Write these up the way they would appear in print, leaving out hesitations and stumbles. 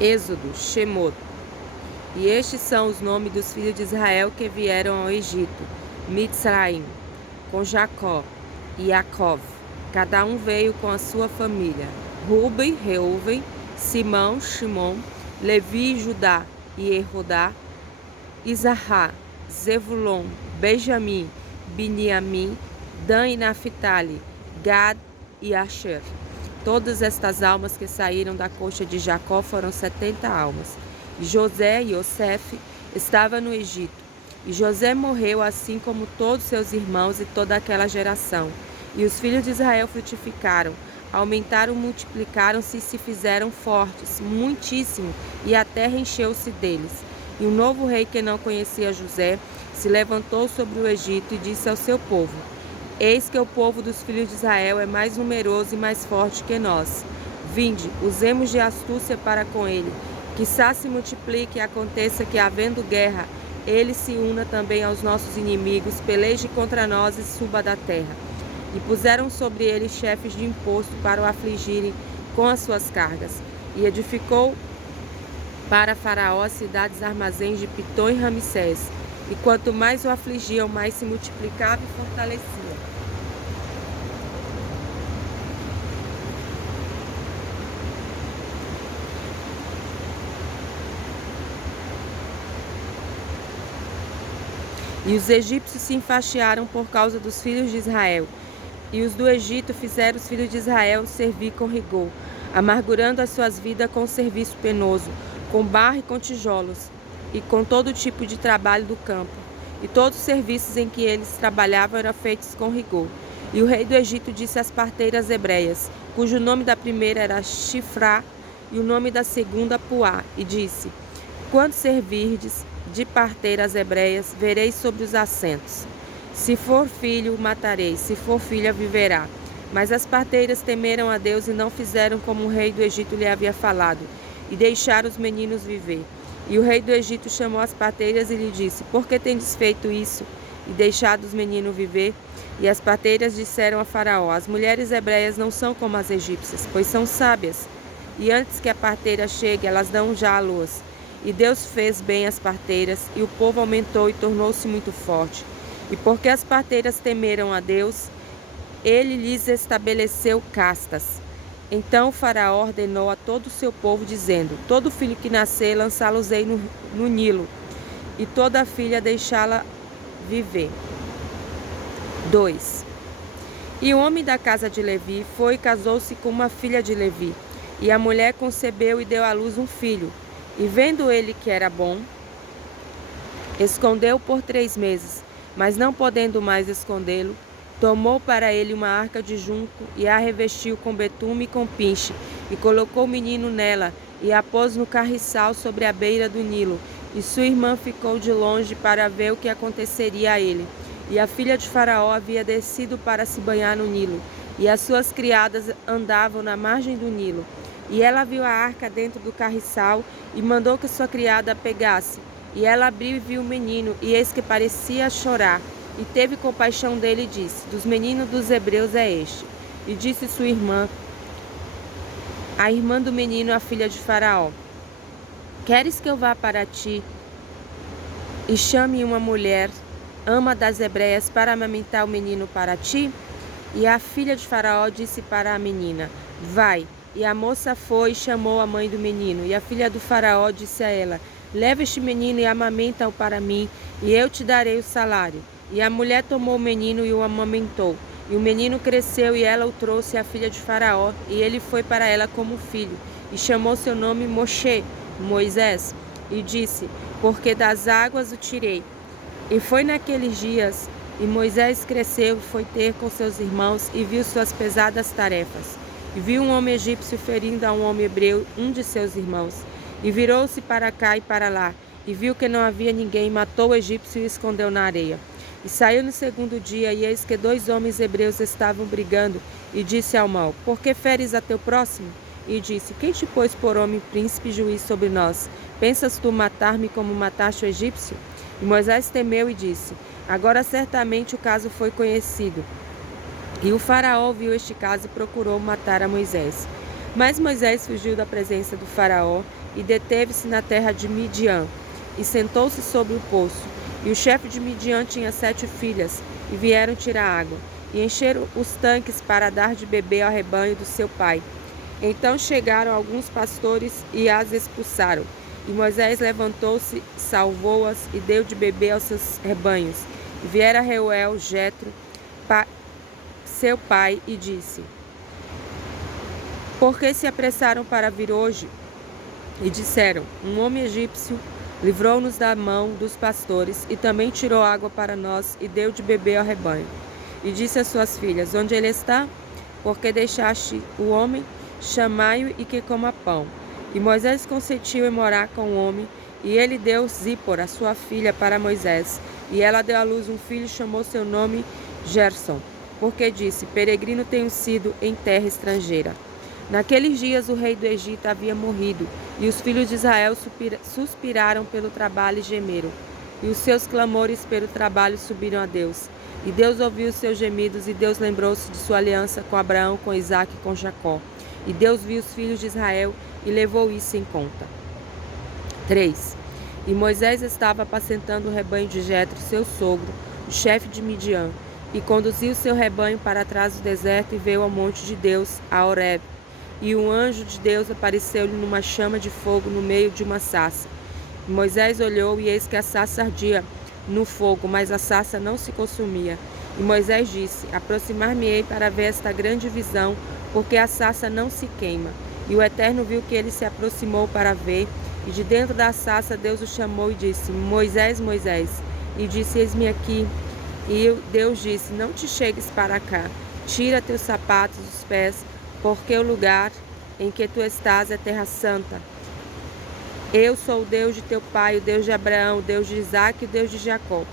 Êxodo, Shemot. E estes são os nomes dos filhos de Israel que vieram ao Egito: Mitzraim, com Jacó e Jacov. Cada um veio com a sua família: Ruben, Reuven, Simão, Shimon, Levi, Judá e Errodá, Isahar, Zevulon, Benjamim, Biniamim, Dan e Naphtali, Gad e Asher. Todas estas almas que saíram da coxa de Jacó foram 70 almas. E José, Yosef, estava no Egito. E José morreu assim como todos seus irmãos e toda aquela geração. E os filhos de Israel frutificaram, aumentaram, multiplicaram-se e se fizeram fortes, muitíssimo, e a terra encheu-se deles. E um novo rei que não conhecia José se levantou sobre o Egito e disse ao seu povo: Eis que o povo dos filhos de Israel é mais numeroso e mais forte que nós. Vinde, usemos de astúcia para com ele. Quizá se multiplique e aconteça que, havendo guerra, ele se una também aos nossos inimigos, peleje contra nós e suba da terra. E puseram sobre ele chefes de imposto para o afligirem com as suas cargas. E edificou para Faraó as cidades armazéns de Pitom e Ramsés. E quanto mais o afligiam, mais se multiplicava e fortalecia. E os egípcios se enfastiaram por causa dos filhos de Israel. E os do Egito fizeram os filhos de Israel servir com rigor, amargurando as suas vidas com serviço penoso, com barro e com tijolos, e com todo tipo de trabalho do campo. E todos os serviços em que eles trabalhavam eram feitos com rigor. E o rei do Egito disse às parteiras hebreias, cujo nome da primeira era Shifrá, e o nome da segunda Puá, e disse: Quando servirdes de parteiras hebreias, vereis sobre os assentos. Se for filho, o matarei, se for filha, viverá. Mas as parteiras temeram a Deus e não fizeram como o rei do Egito lhe havia falado, e deixaram os meninos viver. E o rei do Egito chamou as parteiras e lhe disse: Por que tendes feito isso e deixado os meninos viver? E as parteiras disseram a Faraó: As mulheres hebreias não são como as egípcias, pois são sábias. E antes que a parteira chegue, elas dão já à luz. E Deus fez bem às parteiras, e o povo aumentou e tornou-se muito forte. E porque as parteiras temeram a Deus, ele lhes estabeleceu castas. Então o Faraó ordenou a todo o seu povo, dizendo: Todo filho que nascer, lançá-los-ei no Nilo, e toda filha deixá-la viver. 2. E o homem da casa de Levi foi e casou-se com uma filha de Levi. E a mulher concebeu e deu à luz um filho. E vendo ele que era bom, escondeu-o por 3 meses. Mas não podendo mais escondê-lo, tomou para ele uma arca de junco e a revestiu com betume e com pinche, e colocou o menino nela, e a pôs no carriçal sobre a beira do Nilo. E sua irmã ficou de longe para ver o que aconteceria a ele. E a filha de Faraó havia descido para se banhar no Nilo, e as suas criadas andavam na margem do Nilo. E ela viu a arca dentro do carriçal, e mandou que sua criada a pegasse. E ela abriu e viu o menino, e eis que parecia chorar. E teve compaixão dele e disse: Dos meninos dos hebreus é este. E disse sua irmã, a irmã do menino, a filha de Faraó: Queres que eu vá para ti e chame uma mulher, ama das hebreias, para amamentar o menino para ti? E a filha de Faraó disse para a menina: Vai. E a moça foi e chamou a mãe do menino. E a filha do Faraó disse a ela: Leva este menino e amamenta-o para mim, e eu te darei o salário. E a mulher tomou o menino e o amamentou. E o menino cresceu, e ela o trouxe à filha de Faraó, e ele foi para ela como filho. E chamou seu nome Moshe, Moisés, e disse: Porque das águas o tirei. E foi naqueles dias, e Moisés cresceu e foi ter com seus irmãos, e viu suas pesadas tarefas. E viu um homem egípcio ferindo a um homem hebreu, um de seus irmãos. E virou-se para cá e para lá, e viu que não havia ninguém, matou o egípcio e o escondeu na areia. E saiu no 2º dia, e eis que 2 homens hebreus estavam brigando, e disse ao mau: Por que feres a teu próximo? E disse: Quem te pôs por homem, príncipe e juiz sobre nós? Pensas tu matar-me como mataste o egípcio? E Moisés temeu e disse: Agora certamente o caso foi conhecido. E o faraó viu este caso e procurou matar a Moisés. Mas Moisés fugiu da presença do faraó e deteve-se na terra de Midian, e sentou-se sobre o poço. E o chefe de Midian tinha 7 filhas, e vieram tirar água, e encheram os tanques para dar de beber ao rebanho do seu pai. Então chegaram alguns pastores e as expulsaram. E Moisés levantou-se, salvou-as e deu de beber aos seus rebanhos. E viera Reuel, Jetro, seu pai, e disse: Por que se apressaram para vir hoje? E disseram: Um homem egípcio livrou-nos da mão dos pastores e também tirou água para nós e deu de beber ao rebanho. E disse às suas filhas: Onde ele está? Porque deixaste o homem? Chamai-o e que coma pão. E Moisés consentiu em morar com o homem, e ele deu Zípora, sua filha, para Moisés. E ela deu à luz um filho e chamou seu nome Gerson, porque disse: Peregrino tenho sido em terra estrangeira. Naqueles dias o rei do Egito havia morrido, e os filhos de Israel suspiraram pelo trabalho e gemeram. E os seus clamores pelo trabalho subiram a Deus. E Deus ouviu os seus gemidos, e Deus lembrou-se de sua aliança com Abraão, com Isaque e com Jacó. E Deus viu os filhos de Israel e levou isso em conta. 3. E Moisés estava apacentando o rebanho de Jetro, seu sogro, o chefe de Midian, e conduziu seu rebanho para trás do deserto e veio ao monte de Deus, a Horebe. E um anjo de Deus apareceu-lhe numa chama de fogo no meio de uma sarça. E Moisés olhou, e eis que a sarça ardia no fogo, mas a sarça não se consumia. E Moisés disse: Aproximar-me-ei para ver esta grande visão, porque a sarça não se queima. E o Eterno viu que ele se aproximou para ver, e de dentro da sarça Deus o chamou e disse: Moisés, Moisés. E disse: Eis-me aqui. E Deus disse: Não te chegues para cá, tira teus sapatos dos pés, porque o lugar em que tu estás é terra santa. Eu sou o Deus de teu pai, o Deus de Abraão, o Deus de Isaque e o Deus de Jacó.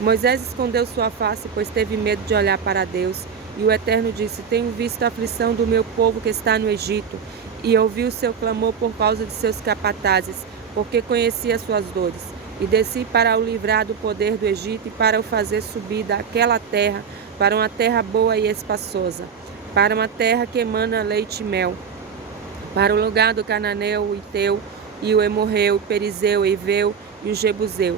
Moisés escondeu sua face, pois teve medo de olhar para Deus. E o Eterno disse: Tenho visto a aflição do meu povo que está no Egito, e ouvi o seu clamor por causa de seus capatazes, porque conheci as suas dores. E desci para o livrar do poder do Egito e para o fazer subir daquela terra para uma terra boa e espaçosa, para uma terra que emana leite e mel, para o lugar do cananeu, o Iteu, e o Emorreu, o Perizeu, o Eveu e o Jebuseu.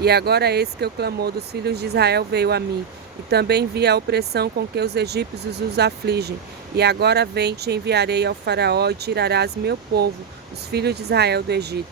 E agora eis que o clamor dos filhos de Israel veio a mim, e também vi a opressão com que os egípcios os afligem. E agora vem, te enviarei ao faraó, e tirarás meu povo, os filhos de Israel, do Egito.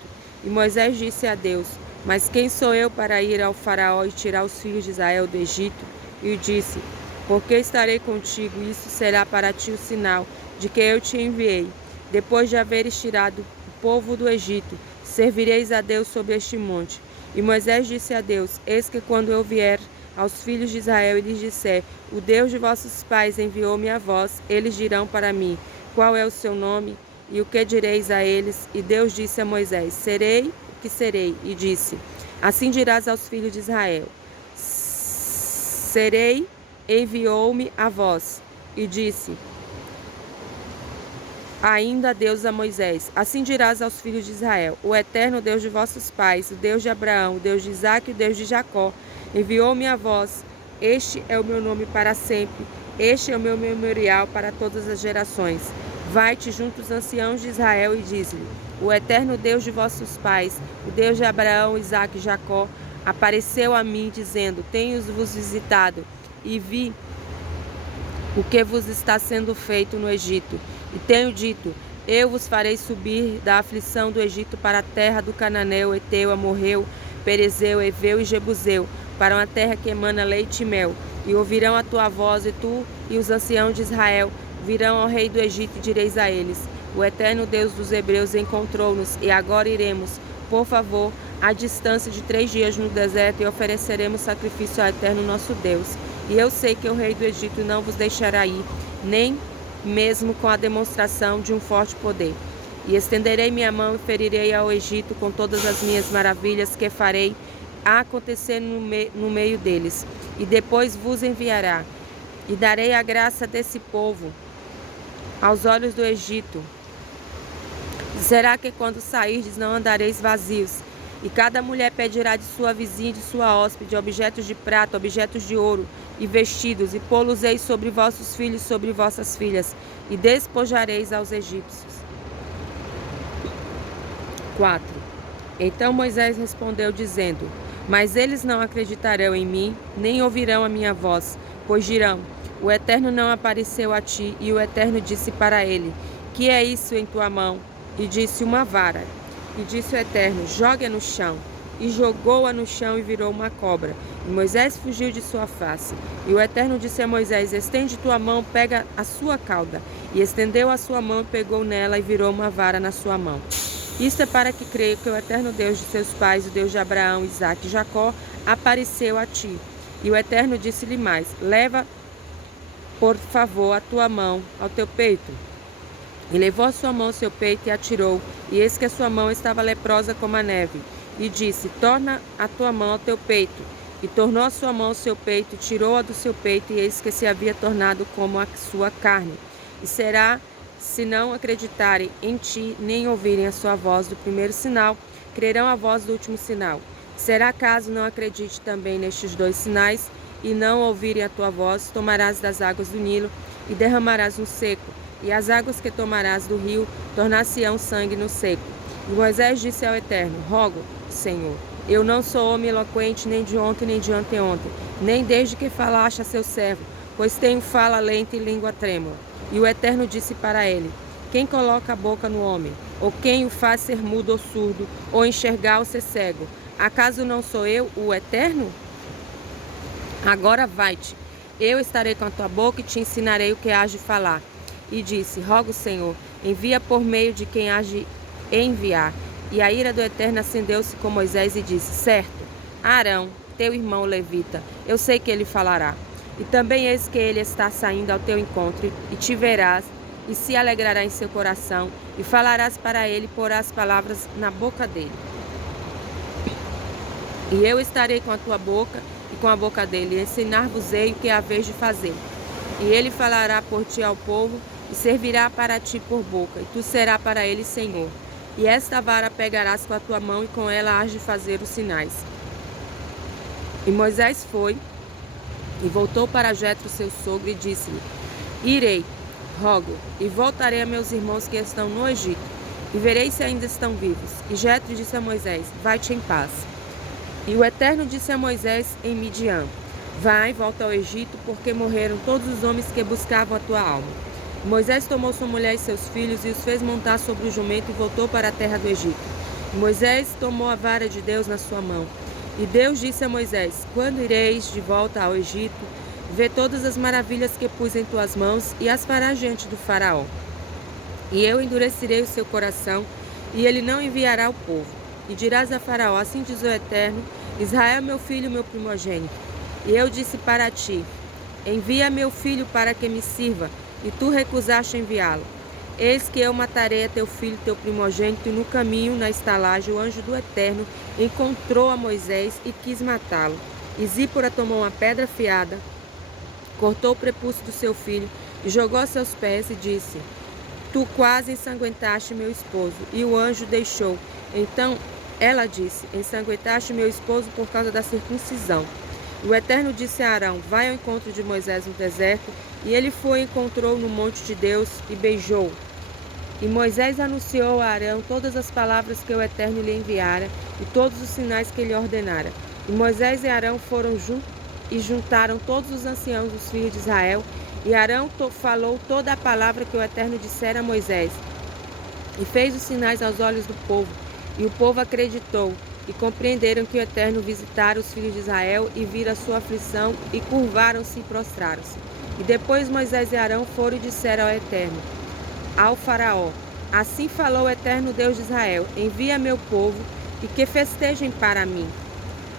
E Moisés disse a Deus: Mas quem sou eu para ir ao faraó e tirar os filhos de Israel do Egito? E disse: Porque estarei contigo, e isso será para ti o sinal de que eu te enviei. Depois de haveres tirado o povo do Egito, servireis a Deus sobre este monte. E Moisés disse a Deus: Eis que quando eu vier aos filhos de Israel e lhes disser: O Deus de vossos pais enviou-me a vós, eles dirão para mim: Qual é o seu nome? E o que direis a eles? E Deus disse a Moisés: Serei o que serei. E disse: Assim dirás aos filhos de Israel: Serei, enviou-me a vós. E disse ainda Deus a Moisés: Assim dirás aos filhos de Israel: O Eterno Deus de vossos pais, o Deus de Abraão, o Deus de Isaque e o Deus de Jacó, enviou-me a vós. Este é o meu nome para sempre, este é o meu memorial para todas as gerações. Vai-te junto aos anciãos de Israel e diz-lhe: O Eterno Deus de vossos pais, o Deus de Abraão, Isaque e Jacó, apareceu a mim, dizendo: Tenho-vos visitado e vi o que vos está sendo feito no Egito. E tenho dito: Eu vos farei subir da aflição do Egito para a terra do Cananeu, Eteu, Amorreu, Perezeu, Eveu e Jebuseu, para uma terra que emana leite e mel. E ouvirão a tua voz, e tu e os anciãos de Israel virão ao rei do Egito e direis a eles: O Eterno Deus dos Hebreus encontrou-nos, e agora iremos, por favor, à distância de 3 dias no deserto, e ofereceremos sacrifício ao Eterno nosso Deus. E eu sei que o rei do Egito não vos deixará ir, nem mesmo com a demonstração de um forte poder. E estenderei minha mão e ferirei ao Egito com todas as minhas maravilhas que farei acontecer no meio deles. E depois vos enviará. E darei a graça desse povo aos olhos do Egito. Será que quando sairdes não andareis vazios? E cada mulher pedirá de sua vizinha e de sua hóspede objetos de prata, objetos de ouro e vestidos, e pô-los-eis sobre vossos filhos e sobre vossas filhas, e despojareis aos egípcios. 4. Então Moisés respondeu, dizendo: Mas eles não acreditarão em mim, nem ouvirão a minha voz, pois dirão: O Eterno não apareceu a ti. E o Eterno disse para ele: Que é isso em tua mão? E disse: Uma vara. E disse o Eterno: Jogue-a no chão. E jogou-a no chão e virou uma cobra. E Moisés fugiu de sua face. E o Eterno disse a Moisés: Estende tua mão, pega a sua cauda. E estendeu a sua mão e pegou nela e virou uma vara na sua mão. Isto é para que creio que o Eterno Deus de seus pais, o Deus de Abraão, Isaque e Jacó, apareceu a ti. E o Eterno disse-lhe mais: Leva, por favor, a tua mão ao teu peito. E levou a sua mão ao seu peito e atirou, e eis que a sua mão estava leprosa como a neve. E disse: Torna a tua mão ao teu peito. E tornou a sua mão ao seu peito, tirou-a do seu peito, e eis que se havia tornado como a sua carne. E será, se não acreditarem em ti, nem ouvirem a sua voz do primeiro sinal, crerão a voz do último sinal. Será caso não acredite também nestes 2 sinais, e não ouvirem a tua voz, tomarás das águas do Nilo, e derramarás no seco, e as águas que tomarás do rio tornar-se-ão sangue no seco. E Moisés disse ao Eterno: Rogo, Senhor, eu não sou homem eloquente, nem de ontem, nem de anteontem, nem desde que falaste a seu servo, pois tenho fala lenta e língua trêmula. E o Eterno disse para ele: Quem coloca a boca no homem? Ou quem o faz ser mudo ou surdo, ou enxergar ou ser cego? Acaso não sou eu, o Eterno? Agora vai-te, eu estarei com a tua boca e te ensinarei o que hás de falar. E disse: Rogo, Senhor, envia por meio de quem hás de enviar. E a ira do Eterno acendeu-se com Moisés e disse: Certo, Arão, teu irmão levita, eu sei que ele falará. E também eis que ele está saindo ao teu encontro, e te verás, e se alegrará em seu coração, e falarás para ele, porás palavras na boca dele. E eu estarei com a tua boca e com a boca dele, e ensinar-vos-ei o que há vez de fazer. E ele falará por ti ao povo, e servirá para ti por boca, e tu serás para ele senhor. E esta vara pegarás com a tua mão, e com ela hás de fazer os sinais. E Moisés foi, e voltou para Jetro seu sogro, e disse-lhe: Irei, rogo, e voltarei a meus irmãos que estão no Egito, e verei se ainda estão vivos. E Jetro disse a Moisés: Vai-te em paz. E o Eterno disse a Moisés em Midian: Vai, volta ao Egito, porque morreram todos os homens que buscavam a tua alma. E Moisés tomou sua mulher e seus filhos, e os fez montar sobre o jumento, e voltou para a terra do Egito. E Moisés tomou a vara de Deus na sua mão. E Deus disse a Moisés: Quando ireis de volta ao Egito, vê todas as maravilhas que pus em tuas mãos, e as farás diante do faraó. E eu endurecerei o seu coração, e ele não enviará o povo. E dirás a faraó: Assim diz o Eterno: Israel, meu filho, meu primogênito. E eu disse para ti: Envia meu filho para que me sirva, e tu recusaste enviá-lo. Eis que eu matarei a teu filho, teu primogênito, e no caminho, na estalagem, o anjo do Eterno encontrou a Moisés e quis matá-lo. E Zípora tomou uma pedra afiada, cortou o prepúcio do seu filho, e jogou a seus pés, e disse: Tu quase ensanguentaste meu esposo. E o anjo deixou. Então ela disse: Ensanguentaste meu esposo por causa da circuncisão. E o Eterno disse a Arão: Vai ao encontro de Moisés no deserto. E ele foi e encontrou no monte de Deus e beijou. E Moisés anunciou a Arão todas as palavras que o Eterno lhe enviara e todos os sinais que ele ordenara. E Moisés e Arão foram e juntaram todos os anciãos dos filhos de Israel. E Arão falou toda a palavra que o Eterno dissera a Moisés. E fez os sinais aos olhos do povo. E o povo acreditou. E compreenderam que o Eterno visitara os filhos de Israel e viram a sua aflição, e curvaram-se e prostraram-se. E depois Moisés e Arão foram e disseram ao Eterno, ao faraó: Assim falou o Eterno Deus de Israel: Envia meu povo, e que festejem para mim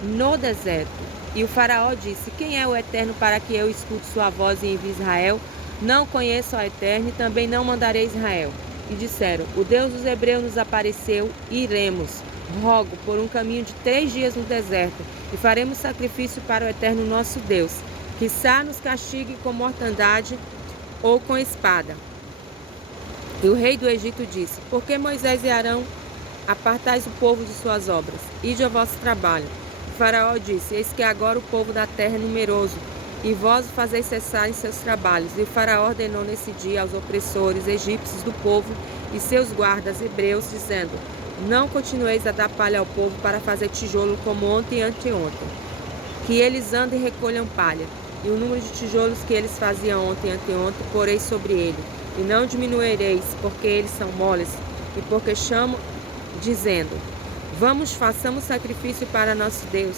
no deserto. E o faraó disse: Quem é o Eterno para que eu escute sua voz e envie Israel? Não conheço ao Eterno, e também não mandarei Israel. E disseram: O Deus dos hebreus nos apareceu, e iremos. Rogo por um caminho de 3 dias no deserto, e faremos sacrifício para o Eterno nosso Deus. Quizá nos castigue com mortandade ou com espada. E o rei do Egito disse: Por que Moisés e Arão apartais o povo de suas obras, ide ao vosso trabalho. O Faraó disse: eis que agora o povo da terra é numeroso, e vós o fazeis cessar em seus trabalhos. E o Faraó ordenou nesse dia aos opressores egípcios do povo e seus guardas hebreus, dizendo: não continueis a dar palha ao povo para fazer tijolo como ontem e anteontem, que eles andem e recolham palha. E o número de tijolos que eles faziam ontem e anteontem porei sobre ele, e não diminuireis, porque eles são moles, e porque chamo, dizendo: vamos, façamos sacrifício para nosso Deus.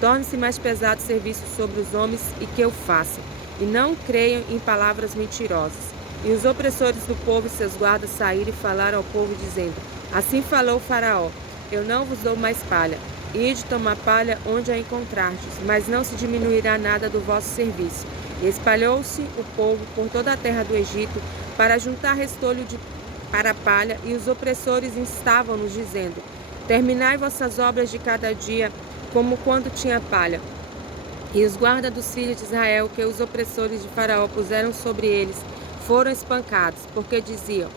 Torne-se mais pesado o serviço sobre os homens, e que eu faça. E não creiam em palavras mentirosas. E os opressores do povo e seus guardas saíram e falaram ao povo, dizendo: assim falou o Faraó: eu não vos dou mais palha. Ide tomar palha onde a encontrardes, mas não se diminuirá nada do vosso serviço. E espalhou-se o povo por toda a terra do Egito para juntar restolho para a palha, e os opressores instavam-nos, dizendo: terminai vossas obras de cada dia, como quando tinha palha. E os guardas dos filhos de Israel, que os opressores de Faraó puseram sobre eles, foram espancados, porque diziam: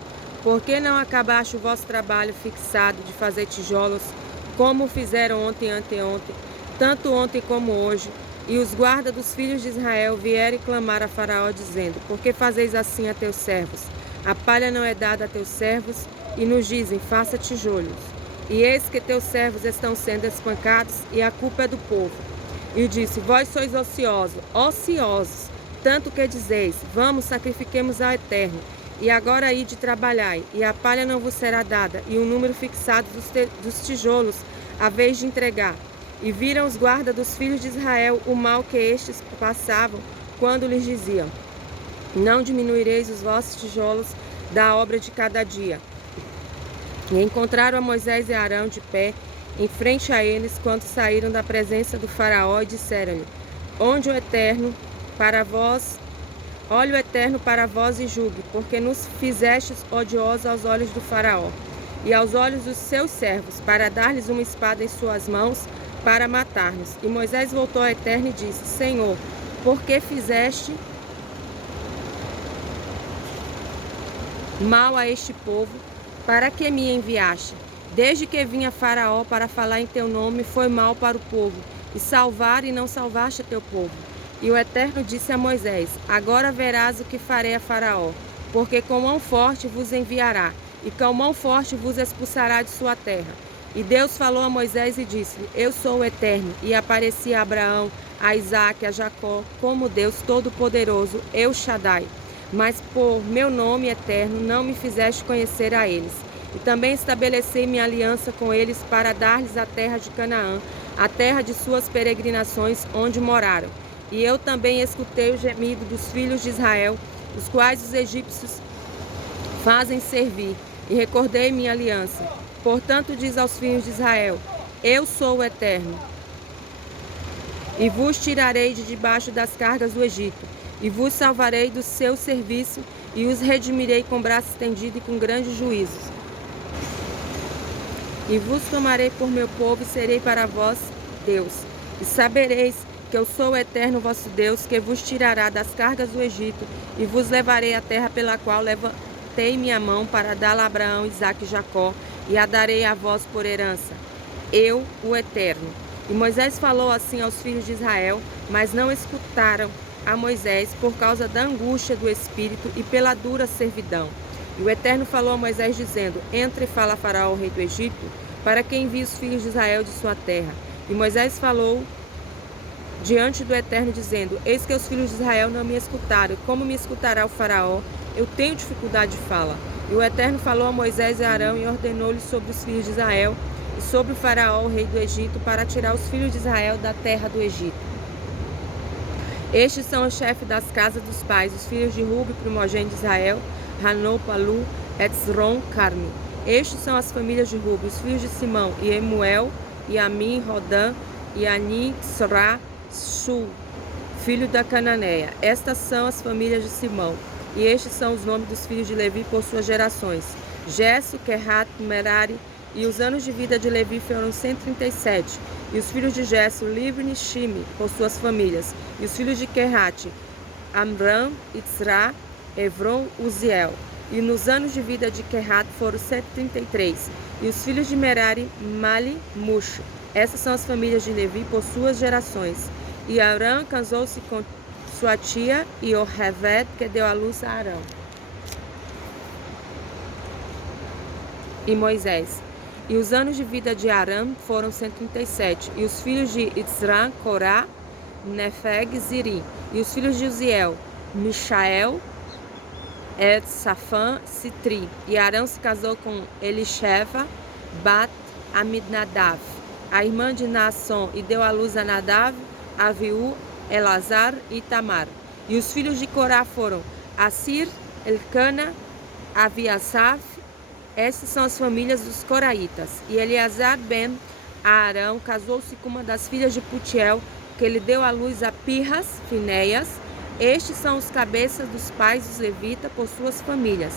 por que não acabaste o vosso trabalho fixado de fazer tijolos, como fizeram ontem e anteontem, tanto ontem como hoje? E os guardas dos filhos de Israel vieram e clamaram a Faraó, dizendo: por que fazeis assim a teus servos? A palha não é dada a teus servos? E nos dizem: faça tijolos. E eis que teus servos estão sendo espancados, e a culpa é do povo. E disse: vós sois ociosos, tanto que dizeis: vamos, sacrifiquemos ao Eterno. E agora ide trabalhai, e a palha não vos será dada, e o número fixado dos tijolos a vez de entregar. E viram os guardas dos filhos de Israel o mal que estes passavam, quando lhes diziam: não diminuireis os vossos tijolos da obra de cada dia. E encontraram a Moisés e Arão de pé, em frente a eles, quando saíram da presença do Faraó, e disseram-lhe: olhe o Eterno para vós e julgue, porque nos fizestes odiosos aos olhos do Faraó e aos olhos dos seus servos, para dar-lhes uma espada em suas mãos, para matar-nos. E Moisés voltou ao Eterno e disse: Senhor, por que fizeste mal a este povo? Para que me enviaste? Desde que vinha Faraó para falar em teu nome, foi mal para o povo, e salvar e não salvaste teu povo. E o Eterno disse a Moisés: agora verás o que farei a Faraó, porque com mão forte vos enviará, e com mão forte vos expulsará de sua terra. E Deus falou a Moisés e disse-lhe: eu sou o Eterno. E apareci a Abraão, a Isaque, a Jacó, como Deus Todo-Poderoso, El Shaddai. Mas por meu nome eterno não me fizeste conhecer a eles. E também estabeleci minha aliança com eles para dar-lhes a terra de Canaã, a terra de suas peregrinações, onde moraram. E eu também escutei o gemido dos filhos de Israel, os quais os egípcios fazem servir, e recordei minha aliança. Portanto, diz aos filhos de Israel: eu sou o Eterno, e vos tirarei de debaixo das cargas do Egito, e vos salvarei do seu serviço, e os redimirei com braço estendido e com grandes juízos. E vos tomarei por meu povo, e serei para vós Deus. E sabereis que eu sou o Eterno vosso Deus, que vos tirará das cargas do Egito, e vos levarei à terra pela qual levantei minha mão para dá-la a Abraão, Isaque e Jacó, e a darei a vós por herança. Eu, o Eterno. E Moisés falou assim aos filhos de Israel, mas não escutaram a Moisés por causa da angústia do espírito e pela dura servidão. E o Eterno falou a Moisés, dizendo: entra e fala a Faraó, rei do Egito, para que envie os filhos de Israel de sua terra. E Moisés falou diante do Eterno, dizendo: eis que os filhos de Israel não me escutaram. Como me escutará o Faraó? Eu tenho dificuldade de fala. E o Eterno falou a Moisés e a Arão e ordenou-lhes sobre os filhos de Israel e sobre o Faraó, o rei do Egito, para tirar os filhos de Israel da terra do Egito. Estes são os chefes das casas dos pais, os filhos de Rubi, primogênito de Israel, Hanô, Palu, Etzron, Carmi. Estes são as famílias de Rubi, os filhos de Simão, Emuel, Yamim, Rodã, Yani, Tsra, Shu, filho da Cananeia. Estas são as famílias de Simão. E estes são os nomes dos filhos de Levi por suas gerações: Gesso, Kehat, Merari. E os anos de vida de Levi foram 137. E os filhos de Gesso, Livni e Shimi, por suas famílias. E os filhos de Kehat, Amram, Itzra, Evron, Uziel. E nos anos de vida de Querhat foram 133. E os filhos de Merari, Mali, Mush. Essas são as famílias de Levi por suas gerações. E Arão casou-se com sua tia Ioheved, que deu à luz a Arão. E Moisés. E os anos de vida de Arão foram 137. E os filhos de Itzran, Corá, Nefeg, Ziri. E os filhos de Uziel, Mishael, Safã, Citri. E Arão se casou com Elisheva, Bat Amidnadav, a irmã de Naasson, e deu à luz a Nadav, Aviú, Elazar e Tamar. E os filhos de Corá foram Assir, Elcana, Aviasaf. Essas são as famílias dos coraitas. E Eleazar ben Arão casou-se com uma das filhas de Putiel, que ele deu à luz a Pirras, Finéias. Estes são os cabeças dos pais dos levitas por suas famílias.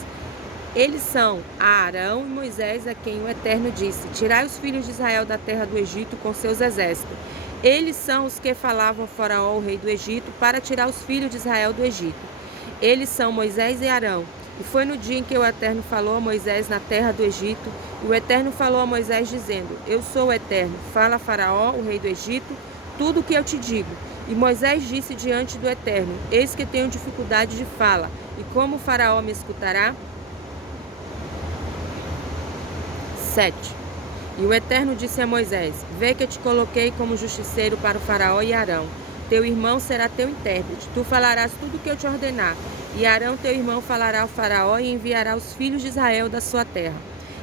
Eles são Arão e Moisés, a quem o Eterno disse: tirai os filhos de Israel da terra do Egito com seus exércitos. Eles são os que falavam a Faraó, o rei do Egito, para tirar os filhos de Israel do Egito. Eles são Moisés e Arão. E foi no dia em que o Eterno falou a Moisés na terra do Egito, e o Eterno falou a Moisés dizendo: eu sou o Eterno, fala a Faraó, o rei do Egito, tudo o que eu te digo. E Moisés disse diante do Eterno: eis que tenho dificuldade de fala, e como o Faraó me escutará? 7. E o Eterno disse a Moisés: vê que eu te coloquei como justiceiro para o Faraó e Arão. Teu irmão será teu intérprete. Tu falarás tudo o que eu te ordenar. E Arão, teu irmão, falará ao Faraó e enviará os filhos de Israel da sua terra.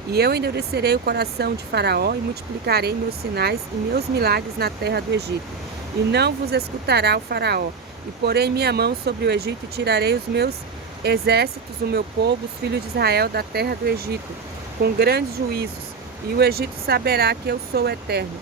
E eu endurecerei o coração de Faraó e multiplicarei meus sinais e meus milagres na terra do Egito. E não vos escutará o Faraó. E porei minha mão sobre o Egito e tirarei os meus exércitos, o meu povo, os filhos de Israel da terra do Egito, com grandes juízos. E o Egito saberá que eu sou o Eterno,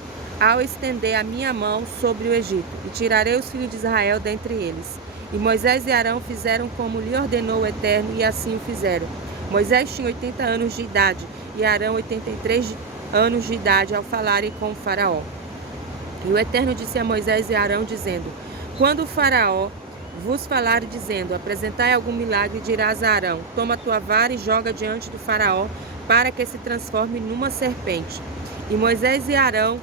ao estender a minha mão sobre o Egito, e tirarei os filhos de Israel dentre eles. E Moisés e Arão fizeram como lhe ordenou o Eterno, e assim o fizeram. Moisés tinha 80 anos de idade, e Arão 83 anos de idade, ao falarem com o Faraó. E o Eterno disse a Moisés e Arão, dizendo: quando o Faraó vos falar dizendo: apresentai algum milagre, dirás a Arão: toma tua vara e joga diante do Faraó, para que se transforme numa serpente. E Moisés e Arão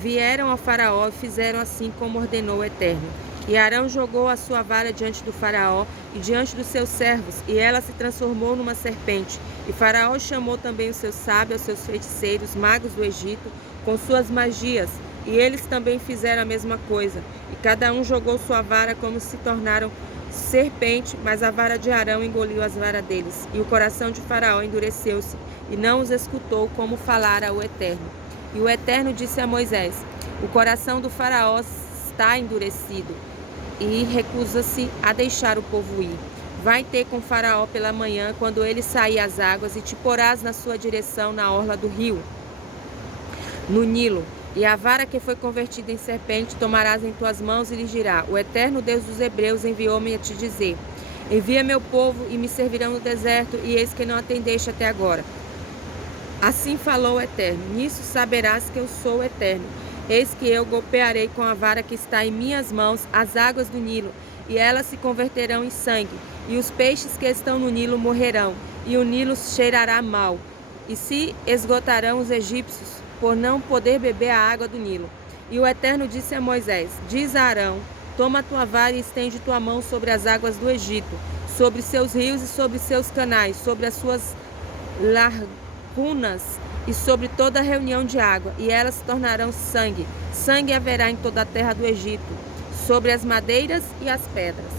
vieram ao Faraó e fizeram assim como ordenou o Eterno. E Arão jogou a sua vara diante do Faraó e diante dos seus servos, e ela se transformou numa serpente. E Faraó chamou também os seus sábios, os seus feiticeiros, magos do Egito, com suas magias, e eles também fizeram a mesma coisa. E cada um jogou sua vara como se tornaram serpente, mas a vara de Arão engoliu as varas deles. E o coração de Faraó endureceu-se, e não os escutou como falara o Eterno. E o Eterno disse a Moisés: o coração do Faraó está endurecido, e recusa-se a deixar o povo ir. Vai ter com Faraó pela manhã, quando ele sair às águas, e te porás na sua direção na orla do rio, no Nilo. E a vara que foi convertida em serpente tomarás em tuas mãos e lhe dirá: o Eterno Deus dos Hebreus enviou-me a te dizer: envia meu povo e me servirão no deserto, e eis que não atendeste até agora. Assim falou o Eterno: nisso saberás que eu sou o Eterno. Eis que eu golpearei com a vara que está em minhas mãos as águas do Nilo, e elas se converterão em sangue, e os peixes que estão no Nilo morrerão, e o Nilo cheirará mal, e se esgotarão os egípcios, por não poder beber a água do Nilo. E o Eterno disse a Moisés: diz a Arão: toma a tua vara e estende tua mão sobre as águas do Egito, sobre seus rios e sobre seus canais, sobre as suas lagunas e sobre toda a reunião de água, e elas se tornarão sangue. Sangue haverá em toda a terra do Egito, sobre as madeiras e as pedras.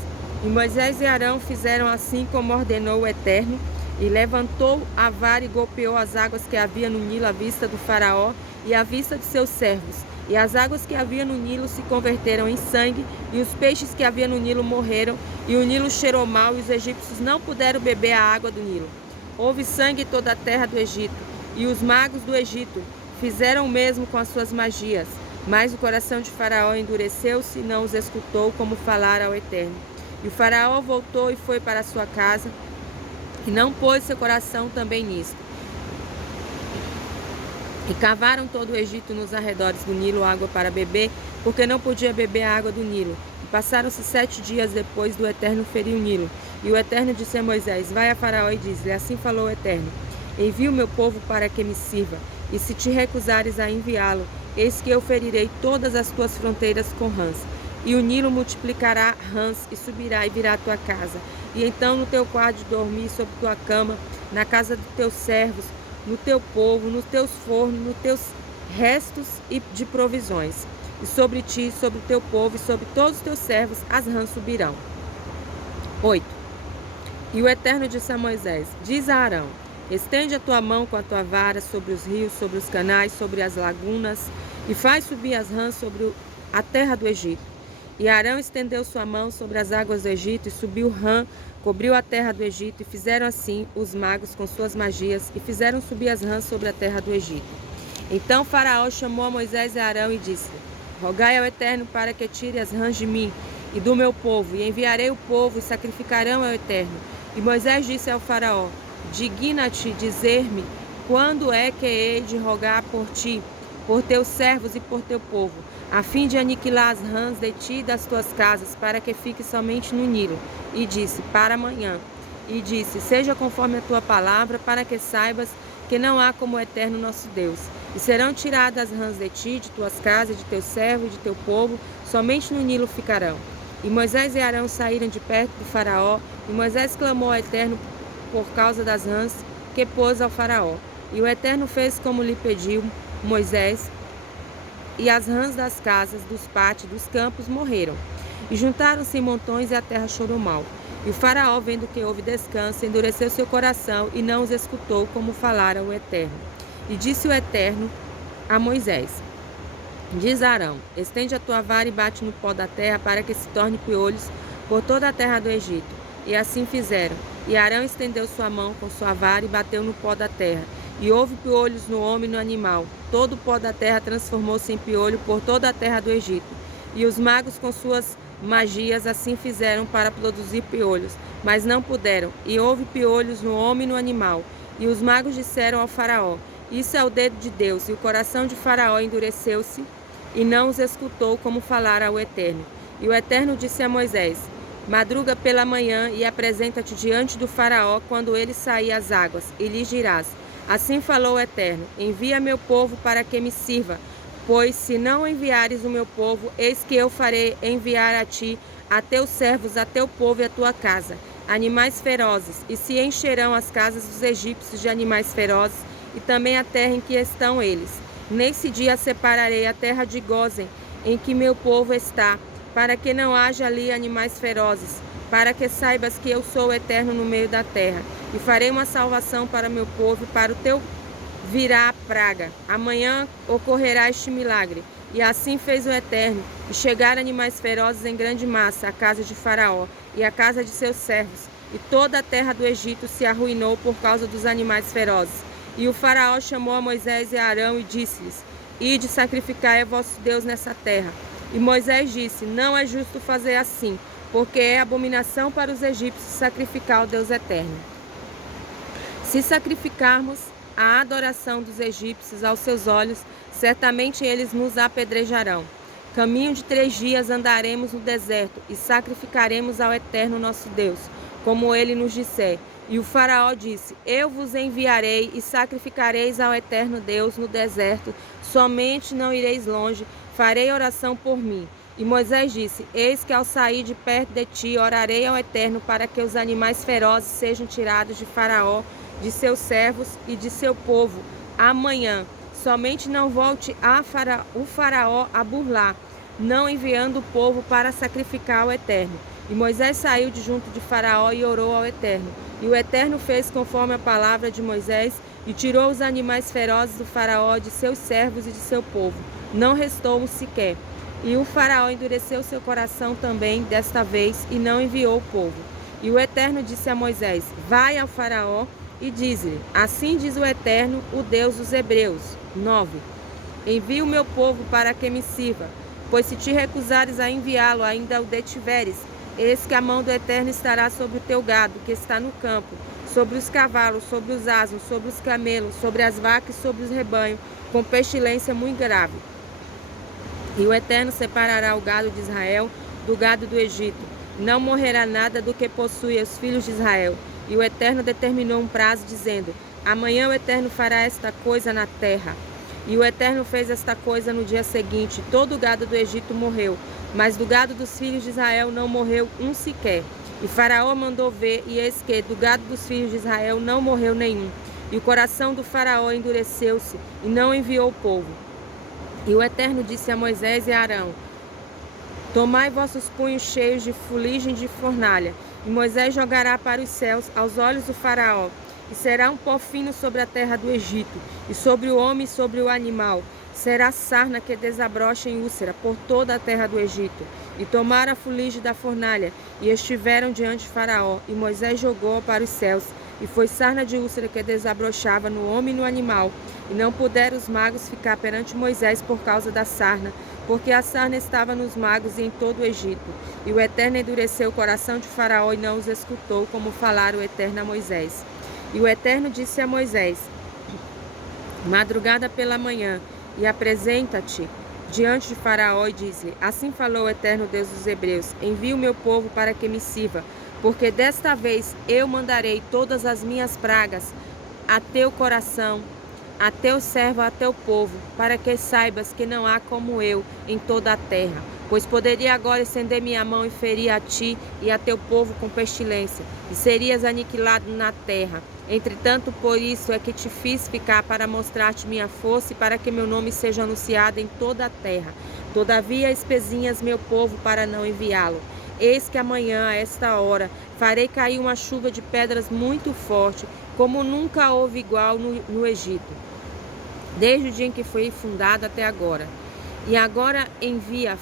E Moisés e Arão fizeram assim como ordenou o Eterno, e levantou a vara e golpeou as águas que havia no Nilo à vista do Faraó e à vista de seus servos. E as águas que havia no Nilo se converteram em sangue, e os peixes que havia no Nilo morreram, e o Nilo cheirou mal, e os egípcios não puderam beber a água do Nilo. Houve sangue em toda a terra do Egito, e os magos do Egito fizeram o mesmo com as suas magias. Mas o coração de Faraó endureceu-se e não os escutou como falara ao Eterno. E o Faraó voltou e foi para a sua casa, e não pôs seu coração também nisto. E cavaram todo o Egito nos arredores do Nilo água para beber, porque não podia beber a água do Nilo. E passaram-se 7 dias depois do Eterno ferir o Nilo. E o Eterno disse a Moisés: vai a Faraó e diz-lhe, assim falou o Eterno, envia o meu povo para que me sirva, e se te recusares a enviá-lo, eis que eu ferirei todas as tuas fronteiras com rãs. E o Nilo multiplicará rãs, e subirá e virá à tua casa. E então no teu quarto de dormir, sobre tua cama, na casa dos teus servos, no teu povo, nos teus fornos, nos teus restos e de provisões. E sobre ti, sobre o teu povo e sobre todos os teus servos, as rãs subirão. 8. E o Eterno disse a Moisés: diz a Arão, estende a tua mão com a tua vara sobre os rios, sobre os canais, sobre as lagunas, e faz subir as rãs sobre a terra do Egito. E Arão estendeu sua mão sobre as águas do Egito, e subiu rã, cobriu a terra do Egito, e fizeram assim os magos com suas magias, e fizeram subir as rãs sobre a terra do Egito. Então Faraó chamou a Moisés e a Arão e disse: rogai ao Eterno para que tire as rãs de mim e do meu povo, e enviarei o povo, e sacrificarão ao Eterno. E Moisés disse ao Faraó: digna-te dizer-me quando é que hei de rogar por ti, por teus servos e por teu povo, a fim de aniquilar as rãs de ti e das tuas casas, para que fique somente no Nilo. E disse: para amanhã. E disse: seja conforme a tua palavra, para que saibas que não há como o Eterno nosso Deus. E serão tiradas as rãs de ti, de tuas casas, de teu servo e de teu povo, somente no Nilo ficarão. E Moisés e Arão saíram de perto do Faraó, e Moisés clamou ao Eterno por causa das rãs que pôs ao Faraó. E o Eterno fez como lhe pediu Moisés, e as rãs das casas, dos pátios, dos campos morreram. E juntaram-se em montões, e a terra chorou mal. E o Faraó, vendo que houve descanso, endureceu seu coração, e não os escutou, como falara o Eterno. E disse o Eterno a Moisés: diz a Arão, estende a tua vara e bate no pó da terra, para que se torne piolhos por toda a terra do Egito. E assim fizeram. E Arão estendeu sua mão com sua vara e bateu no pó da terra. E houve piolhos no homem e no animal. Todo o pó da terra transformou-se em piolho por toda a terra do Egito. E os magos com suas magias assim fizeram para produzir piolhos, mas não puderam. E houve piolhos no homem e no animal. E os magos disseram ao Faraó: isso é o dedo de Deus. E o coração de Faraó endureceu-se, e não os escutou, como falara ao Eterno. E o Eterno disse a Moisés: madruga pela manhã e apresenta-te diante do Faraó quando ele sair às águas, e lhe dirás: assim falou o Eterno, envia meu povo para que me sirva, pois se não enviares o meu povo, eis que eu farei enviar a ti, a teus servos, a teu povo e a tua casa, animais ferozes, e se encherão as casas dos egípcios de animais ferozes, e também a terra em que estão eles. Nesse dia separarei a terra de Gósen, em que meu povo está, para que não haja ali animais ferozes, para que saibas que eu sou o Eterno no meio da terra. E farei uma salvação para meu povo, e para o teu virá a praga. Amanhã ocorrerá este milagre. E assim fez o Eterno, e chegaram animais ferozes em grande massa à casa de Faraó e à casa de seus servos, e toda a terra do Egito se arruinou por causa dos animais ferozes. E o Faraó chamou a Moisés e a Arão e disse-lhes: ide sacrificai a vosso Deus nessa terra. E Moisés disse: não é justo fazer assim, porque é abominação para os egípcios sacrificar ao Deus eterno. Se sacrificarmos a adoração dos egípcios aos seus olhos, certamente eles nos apedrejarão. Caminho de 3 dias andaremos no deserto, e sacrificaremos ao Eterno nosso Deus, como ele nos disser. E o Faraó disse: eu vos enviarei, e sacrificareis ao Eterno Deus no deserto, somente não ireis longe, farei oração por mim. E Moisés disse: eis que ao sair de perto de ti, orarei ao Eterno para que os animais ferozes sejam tirados de Faraó, de seus servos e de seu povo amanhã. Somente não volte o Faraó a burlar, não enviando o povo para sacrificar ao Eterno. E Moisés saiu de junto de Faraó e orou ao Eterno. E o Eterno fez conforme a palavra de Moisés, e tirou os animais ferozes do Faraó, de seus servos e de seu povo. Não restou um sequer. E o Faraó endureceu seu coração também desta vez, e não enviou o povo. E o Eterno disse a Moisés: vai ao Faraó e diz-lhe: assim diz o Eterno, o Deus dos Hebreus. 9. Envia o meu povo para que me sirva, pois se te recusares a enviá-lo, ainda o detiveres, eis que a mão do Eterno estará sobre o teu gado, que está no campo, sobre os cavalos, sobre os asnos, sobre os camelos, sobre as vacas e sobre os rebanhos, com pestilência muito grave. E o Eterno separará o gado de Israel do gado do Egito, não morrerá nada do que possui os filhos de Israel. E o Eterno determinou um prazo, dizendo: amanhã o Eterno fará esta coisa na terra. E o Eterno fez esta coisa no dia seguinte. Todo o gado do Egito morreu, mas do gado dos filhos de Israel não morreu um sequer. E Faraó mandou ver, e eis que do gado dos filhos de Israel não morreu nenhum. E o coração do Faraó endureceu-se, e não enviou o povo. E o Eterno disse a Moisés e a Arão: tomai vossos punhos cheios de fuligem de fornalha, e Moisés jogará para os céus aos olhos do Faraó, e será um pó fino sobre a terra do Egito, e sobre o homem e sobre o animal. Será sarna que desabrocha em úlcera por toda a terra do Egito. E tomaram a fuligem da fornalha, e estiveram diante de Faraó, e Moisés jogou para os céus, e foi sarna de úlcera que desabrochava no homem e no animal. E não puderam os magos ficar perante Moisés por causa da sarna, porque a sarna estava nos magos e em todo o Egito. E o Eterno endureceu o coração de Faraó e não os escutou, como falara o Eterno a Moisés. E o Eterno disse a Moisés: madrugada pela manhã, e apresenta-te diante de Faraó e diz-lhe: assim falou o Eterno Deus dos Hebreus: envia o meu povo para que me sirva, porque desta vez eu mandarei todas as minhas pragas a teu coração, a teu servo, a teu povo, para que saibas que não há como eu em toda a terra. Pois poderia agora estender minha mão e ferir a ti e a teu povo com pestilência, e serias aniquilado na terra. Entretanto, por isso é que te fiz ficar, para mostrar-te minha força e para que meu nome seja anunciado em toda a terra. Todavia espezinhas meu povo para não enviá-lo. Eis que amanhã, a esta hora, farei cair uma chuva de pedras muito forte, como nunca houve igual no Egito, desde o dia em que foi fundado até agora. E agora envia,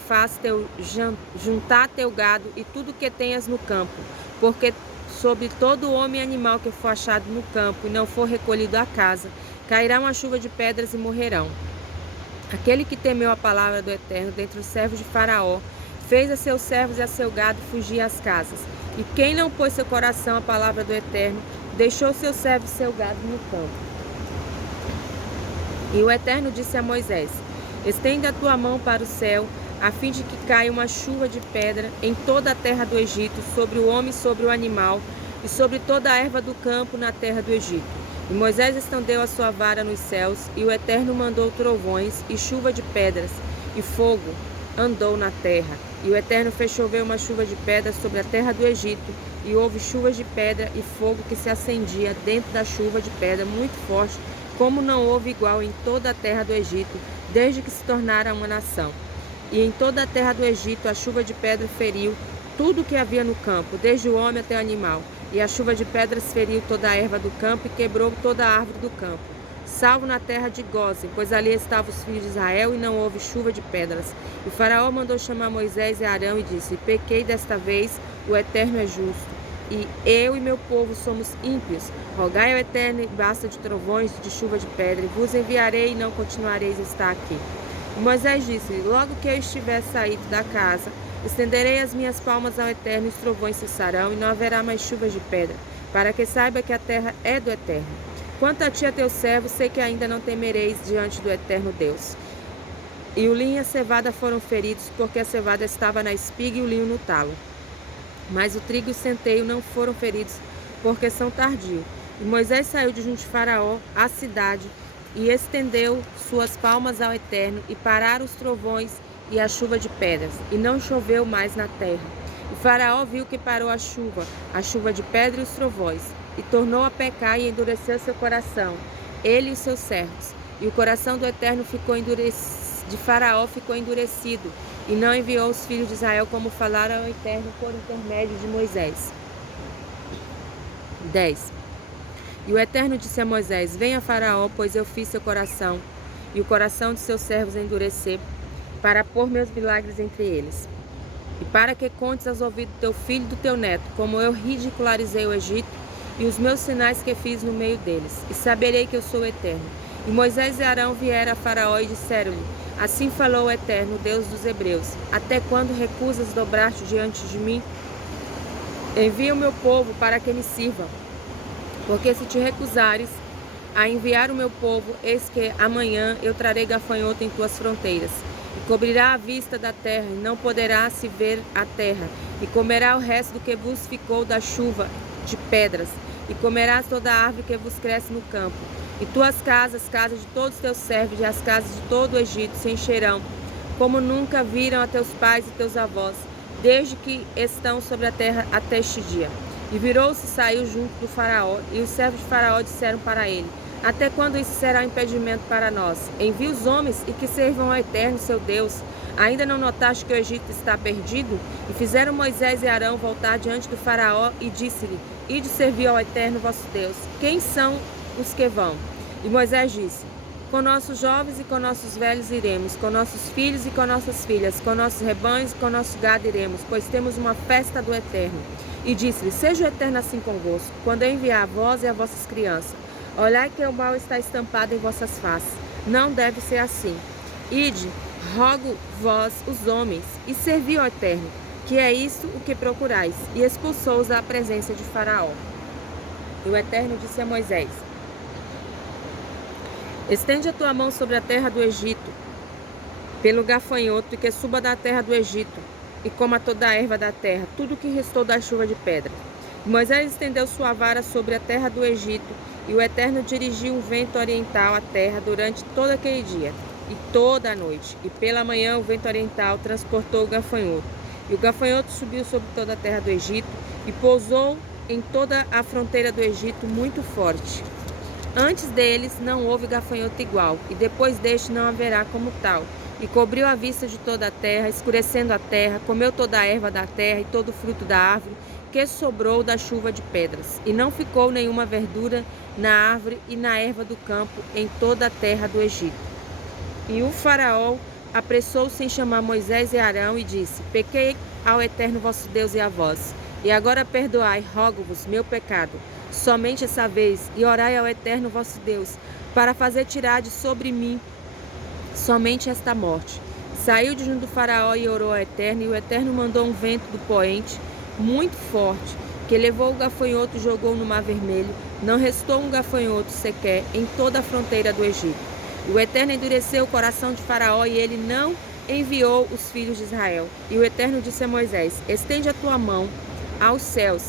juntar teu gado e tudo que tenhas no campo, porque sobre todo homem e animal que for achado no campo e não for recolhido à casa, cairá uma chuva de pedras e morrerão. Aquele que temeu a palavra do Eterno dentre os servos de Faraó, fez a seus servos e a seu gado fugir às casas. E quem não pôs seu coração à palavra do Eterno, deixou seu servo e seu gado no campo. E o Eterno disse a Moisés: estende a tua mão para o céu, a fim de que caia uma chuva de pedra em toda a terra do Egito, sobre o homem e sobre o animal, e sobre toda a erva do campo na terra do Egito. E Moisés estendeu a sua vara nos céus, e o Eterno mandou trovões e chuva de pedras, e fogo andou na terra. E o Eterno fez chover uma chuva de pedras sobre a terra do Egito, e houve chuvas de pedra e fogo que se acendia dentro da chuva de pedra muito forte, como não houve igual em toda a terra do Egito, desde que se tornara uma nação. E em toda a terra do Egito a chuva de pedra feriu tudo o que havia no campo, desde o homem até o animal. E a chuva de pedras feriu toda a erva do campo e quebrou toda a árvore do campo, salvo na terra de Gósen, pois ali estavam os filhos de Israel e não houve chuva de pedras. E Faraó mandou chamar Moisés e Arão e disse: pequei desta vez, o Eterno é justo, e eu e meu povo somos ímpios. Rogai ao Eterno e basta de trovões e de chuva de pedra, e vos enviarei e não continuareis a estar aqui. E Moisés disse: logo que eu estiver saído da casa, estenderei as minhas palmas ao Eterno, e os trovões cessarão, e não haverá mais chuvas de pedra, para que saiba que a terra é do Eterno. Quanto a ti e a teu servo, sei que ainda não temereis diante do Eterno Deus. E o linho e a cevada foram feridos, porque a cevada estava na espiga e o linho no talo. Mas o trigo e o centeio não foram feridos, porque são tardios. E Moisés saiu de junto de Faraó, à cidade, e estendeu suas palmas ao Eterno, e pararam os trovões e a chuva de pedras, e não choveu mais na terra. E Faraó viu que parou a chuva de pedra e os trovões, e tornou a pecar e endureceu seu coração, ele e os seus servos. E o coração do Eterno ficou de Faraó ficou endurecido, e não enviou os filhos de Israel como falaram ao Eterno por intermédio de Moisés. 10. E o Eterno disse a Moisés: venha Faraó, pois eu fiz seu coração e o coração de seus servos endurecer, para pôr meus milagres entre eles, e para que contes aos ouvidos do teu filho e do teu neto, como eu ridicularizei o Egito, e os meus sinais que fiz no meio deles, e saberei que eu sou o Eterno. E Moisés e Arão vieram a Faraó e disseram-lhe: assim falou o Eterno, Deus dos Hebreus: até quando recusas dobrar-te diante de mim? Envia o meu povo para que me sirva, porque se te recusares a enviar o meu povo, eis que amanhã eu trarei gafanhoto em tuas fronteiras, e cobrirá a vista da terra, e não poderá se ver a terra, e comerá o resto do que vos ficou da chuva de pedras, e comerás toda a árvore que vos cresce no campo. E tuas casas, casas de todos os teus servos, e as casas de todo o Egito se encherão, como nunca viram a teus pais e teus avós, desde que estão sobre a terra até este dia. E virou-se e saiu junto do faraó, e os servos de faraó disseram para ele: até quando isso será um impedimento para nós? Envie os homens e que servam ao Eterno, seu Deus. Ainda não notaste que o Egito está perdido? E fizeram Moisés e Arão voltar diante do faraó e disse-lhe: ide servir ao Eterno vosso Deus. Quem são os que vão? E Moisés disse: com nossos jovens e com nossos velhos iremos, com nossos filhos e com nossas filhas, com nossos rebanhos e com nosso gado iremos, pois temos uma festa do Eterno. E disse-lhe: seja o Eterno assim convosco, quando eu enviar a vós e a vossas crianças. Olhai que o mal está estampado em vossas faces. Não deve ser assim. Ide, rogo vós os homens, e servi ao Eterno, que é isto o que procurais. E expulsou-os da presença de Faraó. E o Eterno disse a Moisés: estende a tua mão sobre a terra do Egito, pelo gafanhoto, e que suba da terra do Egito, e coma toda a erva da terra, tudo o que restou da chuva de pedra. E Moisés estendeu sua vara sobre a terra do Egito, e o Eterno dirigiu um vento oriental à terra durante todo aquele dia e toda a noite. E pela manhã o vento oriental transportou o gafanhoto. E o gafanhoto subiu sobre toda a terra do Egito e pousou em toda a fronteira do Egito muito forte. Antes deles não houve gafanhoto igual, e depois deste não haverá como tal. E cobriu a vista de toda a terra, escurecendo a terra, comeu toda a erva da terra e todo o fruto da árvore que sobrou da chuva de pedras. E não ficou nenhuma verdura na árvore e na erva do campo em toda a terra do Egito. E o faraó apressou-se em chamar Moisés e Arão e disse: pequei ao Eterno vosso Deus e a vós. E agora perdoai, rogo-vos, meu pecado, somente essa vez, e orai ao Eterno vosso Deus, para fazer tirar de sobre mim somente esta morte. Saiu de junto do faraó e orou ao Eterno, e o Eterno mandou um vento do poente muito forte, que levou o gafanhoto e jogou no mar vermelho. Não restou um gafanhoto sequer em toda a fronteira do Egito. E o Eterno endureceu o coração de Faraó, e ele não enviou os filhos de Israel. E o Eterno disse a Moisés: estende a tua mão aos céus,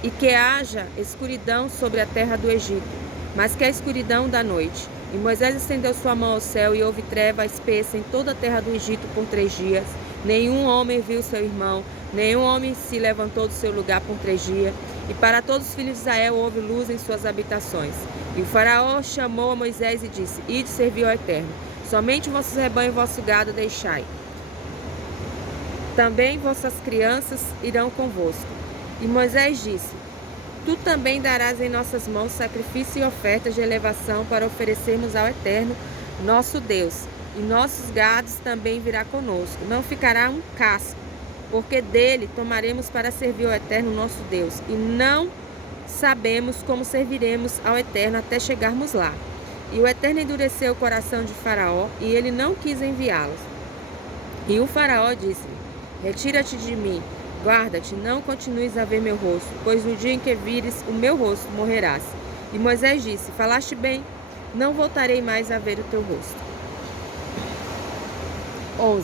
e que haja escuridão sobre a terra do Egito, mas que a escuridão da noite. E Moisés estendeu sua mão ao céu, e houve treva espessa em toda a terra do Egito por 3 dias. Nenhum homem viu seu irmão, nenhum homem se levantou do seu lugar por 3 dias. E para todos os filhos de Israel houve luz em suas habitações. E o faraó chamou a Moisés e disse: ide servir ao Eterno, somente vossos rebanhos e vosso gado deixai. Também vossas crianças irão convosco. E Moisés disse: tu também darás em nossas mãos sacrifício e ofertas de elevação para oferecermos ao Eterno, nosso Deus. E nossos gados também virá conosco. Não ficará um casco, porque dele tomaremos para servir ao Eterno, nosso Deus. E não sabemos como serviremos ao Eterno até chegarmos lá. E o Eterno endureceu o coração de Faraó, e ele não quis enviá-los. E o Faraó disse-lhe: retira-te de mim, guarda-te, não continues a ver meu rosto, pois no dia em que vires o meu rosto morrerás. E Moisés disse: falaste bem, não voltarei mais a ver o teu rosto. 11.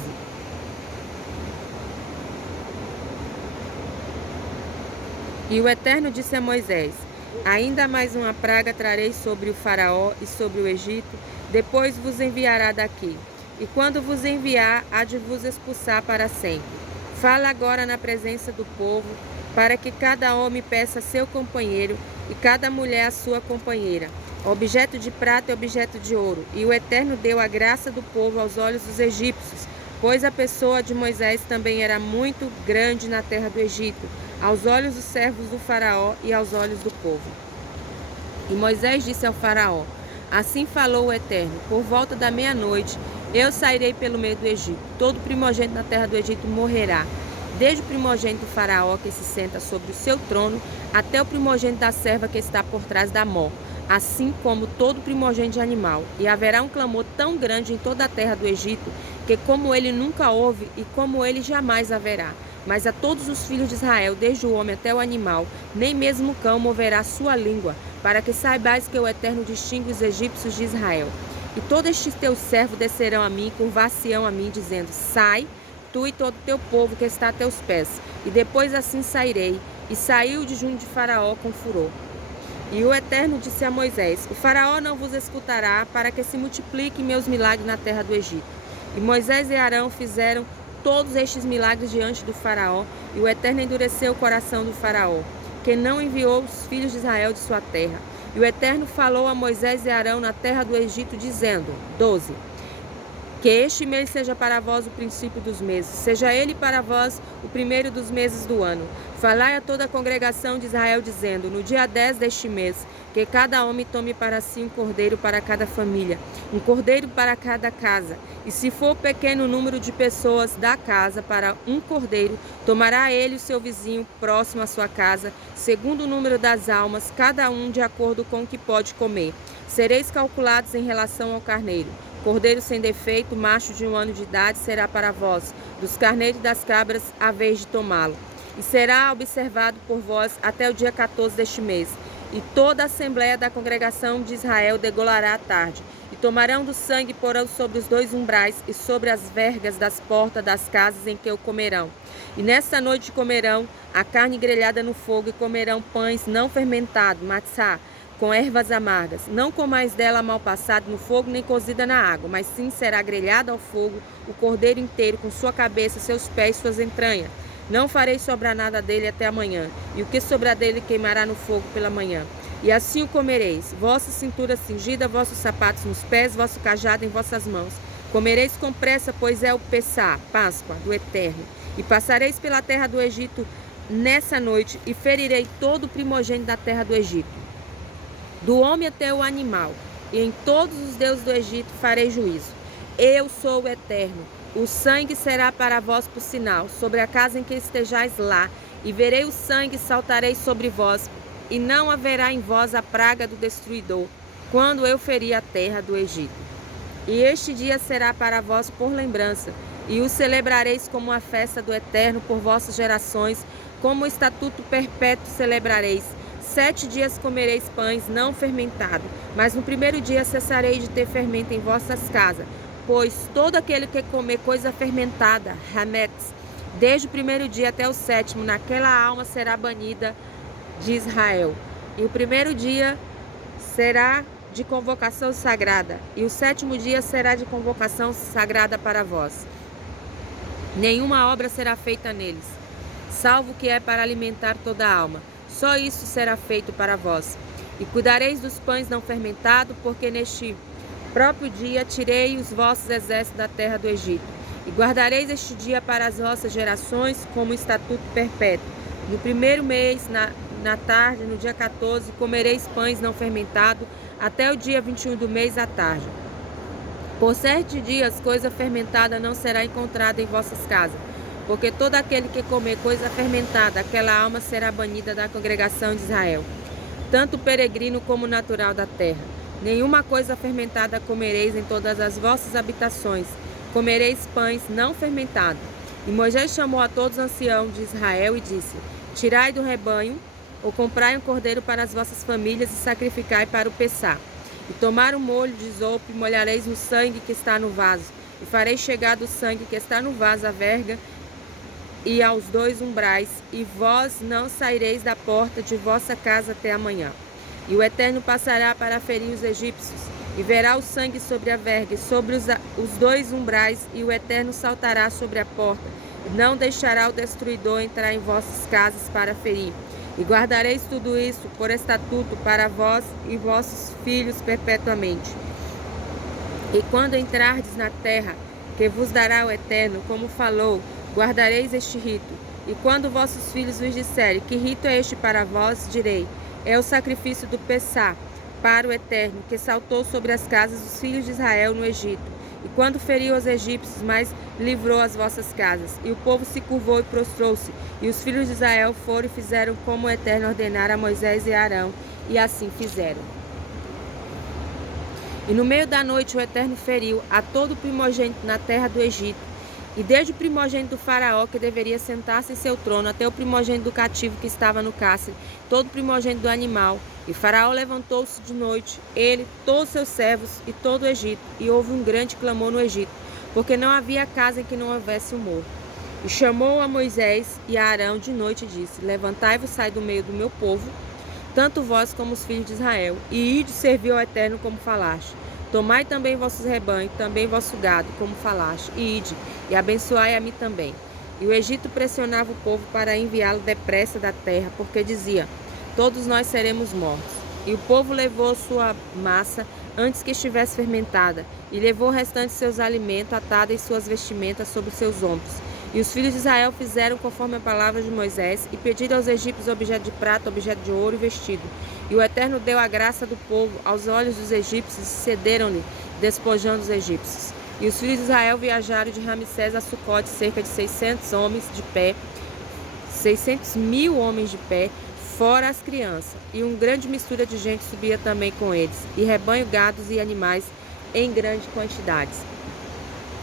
E o Eterno disse a Moisés: ainda mais uma praga trarei sobre o Faraó e sobre o Egito, depois vos enviará daqui. E quando vos enviar, há de vos expulsar para sempre. Fala agora na presença do povo, para que cada homem peça a seu companheiro e cada mulher a sua companheira, objeto de prata e objeto de ouro. E o Eterno deu a graça do povo aos olhos dos egípcios, pois a pessoa de Moisés também era muito grande na terra do Egito, aos olhos dos servos do faraó e aos olhos do povo. E Moisés disse ao faraó: assim falou o Eterno, por volta da meia-noite eu sairei pelo meio do Egito. Todo primogênito na terra do Egito morrerá, desde o primogênito do faraó que se senta sobre o seu trono, até o primogênito da serva que está por trás da mó, assim como todo primogênito de animal. E haverá um clamor tão grande em toda a terra do Egito, que como ele nunca houve e como ele jamais haverá. Mas a todos os filhos de Israel, desde o homem até o animal, nem mesmo o cão moverá sua língua, para que saibais que o Eterno distingue os egípcios de Israel. E todos estes teus servos descerão a mim, curvar-se-ão a mim, dizendo: sai, tu e todo teu povo que está a teus pés, e depois assim sairei. E saiu de junto de Faraó com furor. E o Eterno disse a Moisés: o Faraó não vos escutará, para que se multipliquem meus milagres na terra do Egito. E Moisés e Arão fizeram todos estes milagres diante do Faraó, e o Eterno endureceu o coração do Faraó, que não enviou os filhos de Israel de sua terra. E o Eterno falou a Moisés e Arão na terra do Egito, dizendo: 12. Que este mês seja para vós o princípio dos meses, seja ele para vós o primeiro dos meses do ano. Falai a toda a congregação de Israel, dizendo: no dia 10 deste mês, que cada homem tome para si um cordeiro para cada família, um cordeiro para cada casa. E se for pequeno número de pessoas da casa para um cordeiro, tomará ele o seu vizinho próximo à sua casa, segundo o número das almas, cada um de acordo com o que pode comer. Sereis calculados em relação ao carneiro. Cordeiro sem defeito, macho de 1 ano de idade, será para vós, dos carneiros e das cabras, a vez de tomá-lo. E será observado por vós até o dia 14 deste mês. E toda a assembléia da congregação de Israel degolará à tarde. E tomarão do sangue e porão sobre os 2 umbrais e sobre as vergas das portas das casas em que o comerão. E nesta noite comerão a carne grelhada no fogo e comerão pães não fermentados, matzá, com ervas amargas. Não comais dela mal passado no fogo, nem cozida na água, mas sim será grelhado ao fogo o cordeiro inteiro, com sua cabeça, seus pés e suas entranhas. Não farei sobrar nada dele até amanhã, e o que sobrar dele queimará no fogo pela manhã. E assim o comereis, vossa cintura cingida, vossos sapatos nos pés, vosso cajado em vossas mãos. Comereis com pressa, pois é o Pessá, Páscoa, do Eterno. E passareis pela terra do Egito nessa noite, e ferirei todo o primogênito da terra do Egito, do homem até o animal, e em todos os deuses do Egito farei juízo. Eu sou o Eterno. O sangue será para vós por sinal, sobre a casa em que estejais lá, e verei o sangue e saltarei sobre vós, e não haverá em vós a praga do destruidor, quando eu ferir a terra do Egito. E este dia será para vós por lembrança, e o celebrareis como a festa do Eterno por vossas gerações, como o estatuto perpétuo celebrareis. 7 dias comereis pães não fermentados, mas no primeiro dia cessarei de ter fermento em vossas casas, pois todo aquele que comer coisa fermentada, hametz, desde o primeiro dia até o 7º, naquela alma será banida de Israel. E o primeiro dia será de convocação sagrada, e o 7º dia será de convocação sagrada para vós. Nenhuma obra será feita neles, salvo o que é para alimentar toda a alma. Só isso será feito para vós. E cuidareis dos pães não fermentados, porque neste próprio dia tirei os vossos exércitos da terra do Egito. E guardareis este dia para as vossas gerações como estatuto perpétuo. No primeiro mês, na tarde, no dia 14, comereis pães não fermentados, até o dia 21 do mês à tarde. Por 7 dias, coisa fermentada não será encontrada em vossas casas, porque todo aquele que comer coisa fermentada, aquela alma será banida da congregação de Israel, tanto peregrino como natural da terra. Nenhuma coisa fermentada comereis em todas as vossas habitações, comereis pães não fermentados. E Moisés chamou a todos os anciãos de Israel e disse: tirai do rebanho, ou comprai um cordeiro para as vossas famílias e sacrificai para o Pessá. E tomar o molho de isopo e molhareis no sangue que está no vaso, e fareis chegar do sangue que está no vaso à verga e aos 2 umbrais, e vós não saireis da porta de vossa casa até amanhã. E o Eterno passará para ferir os egípcios, e verá o sangue sobre a verga e sobre os 2 umbrais, e o Eterno saltará sobre a porta, e não deixará o destruidor entrar em vossas casas para ferir. E guardareis tudo isso por estatuto para vós e vossos filhos perpetuamente. E quando entrardes na terra que vos dará o Eterno, como falou, guardareis este rito. E quando vossos filhos vos disserem: que rito é este para vós? Direi: é o sacrifício do Pessá, para o Eterno, que saltou sobre as casas dos filhos de Israel no Egito. E quando feriu os egípcios, mas livrou as vossas casas. E o povo se curvou e prostrou-se. E os filhos de Israel foram e fizeram como o Eterno ordenara a Moisés e a Arão. E assim fizeram. E no meio da noite o Eterno feriu a todo o primogênito na terra do Egito, e desde o primogênito do faraó, que deveria sentar-se em seu trono, até o primogênito do cativo que estava no cárcere, todo o primogênito do animal. E faraó levantou-se de noite, ele, todos seus servos e todo o Egito, e houve um grande clamor no Egito, porque não havia casa em que não houvesse humor. E chamou a Moisés e a Arão de noite e disse: Levantai-vos, sai do meio do meu povo, tanto vós como os filhos de Israel, e ide servir ao Eterno como falaste. Tomai também vossos rebanhos, também vosso gado, como falaste, e ide, e abençoai a mim também. E o Egito pressionava o povo para enviá-lo depressa da terra, porque dizia: Todos nós seremos mortos. E o povo levou sua massa antes que estivesse fermentada, e levou o restante de seus alimentos, atada em suas vestimentas sobre seus ombros. E os filhos de Israel fizeram conforme a palavra de Moisés, e pediram aos egípcios objeto de prata, objeto de ouro e vestido. E o Eterno deu a graça do povo aos olhos dos egípcios, e cederam-lhe, despojando os egípcios. E os filhos de Israel viajaram de Ramsés a Sucote, cerca de 600 homens de pé, 600.000 homens de pé, fora as crianças. E uma grande mistura de gente subia também com eles, e rebanho, gados e animais em grandes quantidades.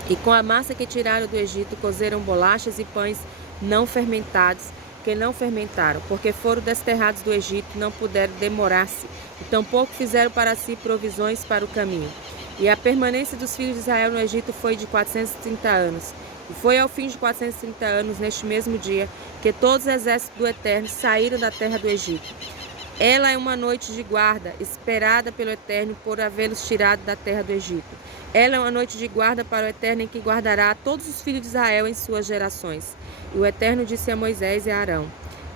E com a massa que tiraram do Egito, cozeram bolachas e pães não fermentados, que não fermentaram, porque foram desterrados do Egito, não puderam demorar-se, e tampouco fizeram para si provisões para o caminho. E a permanência dos filhos de Israel no Egito foi de 430 anos. E foi ao fim de 430 anos, neste mesmo dia, que todos os exércitos do Eterno saíram da terra do Egito. Ela é uma noite de guarda, esperada pelo Eterno por havê-los tirado da terra do Egito. Ela é uma noite de guarda para o Eterno, em que guardará todos os filhos de Israel em suas gerações. E o Eterno disse a Moisés e a Arão: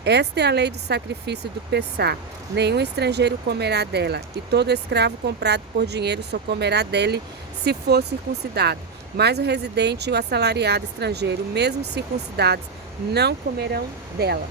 Esta é a lei do sacrifício do Pessá. Nenhum estrangeiro comerá dela, e todo escravo comprado por dinheiro só comerá dele se for circuncidado. Mas o residente e o assalariado estrangeiro, mesmo circuncidados, não comerão dela.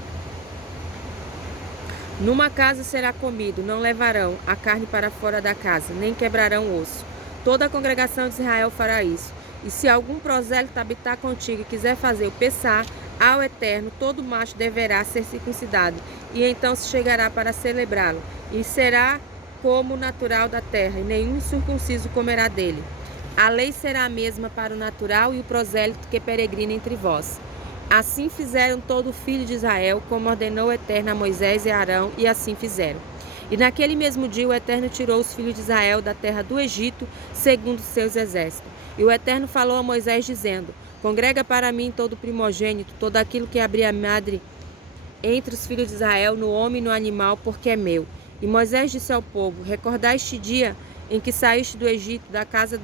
Numa casa será comido, não levarão a carne para fora da casa, nem quebrarão o osso. Toda a congregação de Israel fará isso. E se algum prosélito habitar contigo e quiser fazer o Pessá ao Eterno, todo macho deverá ser circuncidado, e então se chegará para celebrá-lo, e será como o natural da terra, e nenhum circunciso comerá dele. A lei será a mesma para o natural e o prosélito que peregrina entre vós. Assim fizeram todo filho de Israel, como ordenou o Eterno a Moisés e a Arão, e assim fizeram. E naquele mesmo dia o Eterno tirou os filhos de Israel da terra do Egito, segundo seus exércitos. E o Eterno falou a Moisés, dizendo: Congrega para mim todo primogênito, todo aquilo que abrir a madre entre os filhos de Israel, no homem e no animal, porque é meu. E Moisés disse ao povo: Recordai este dia em que saíste do Egito, da casa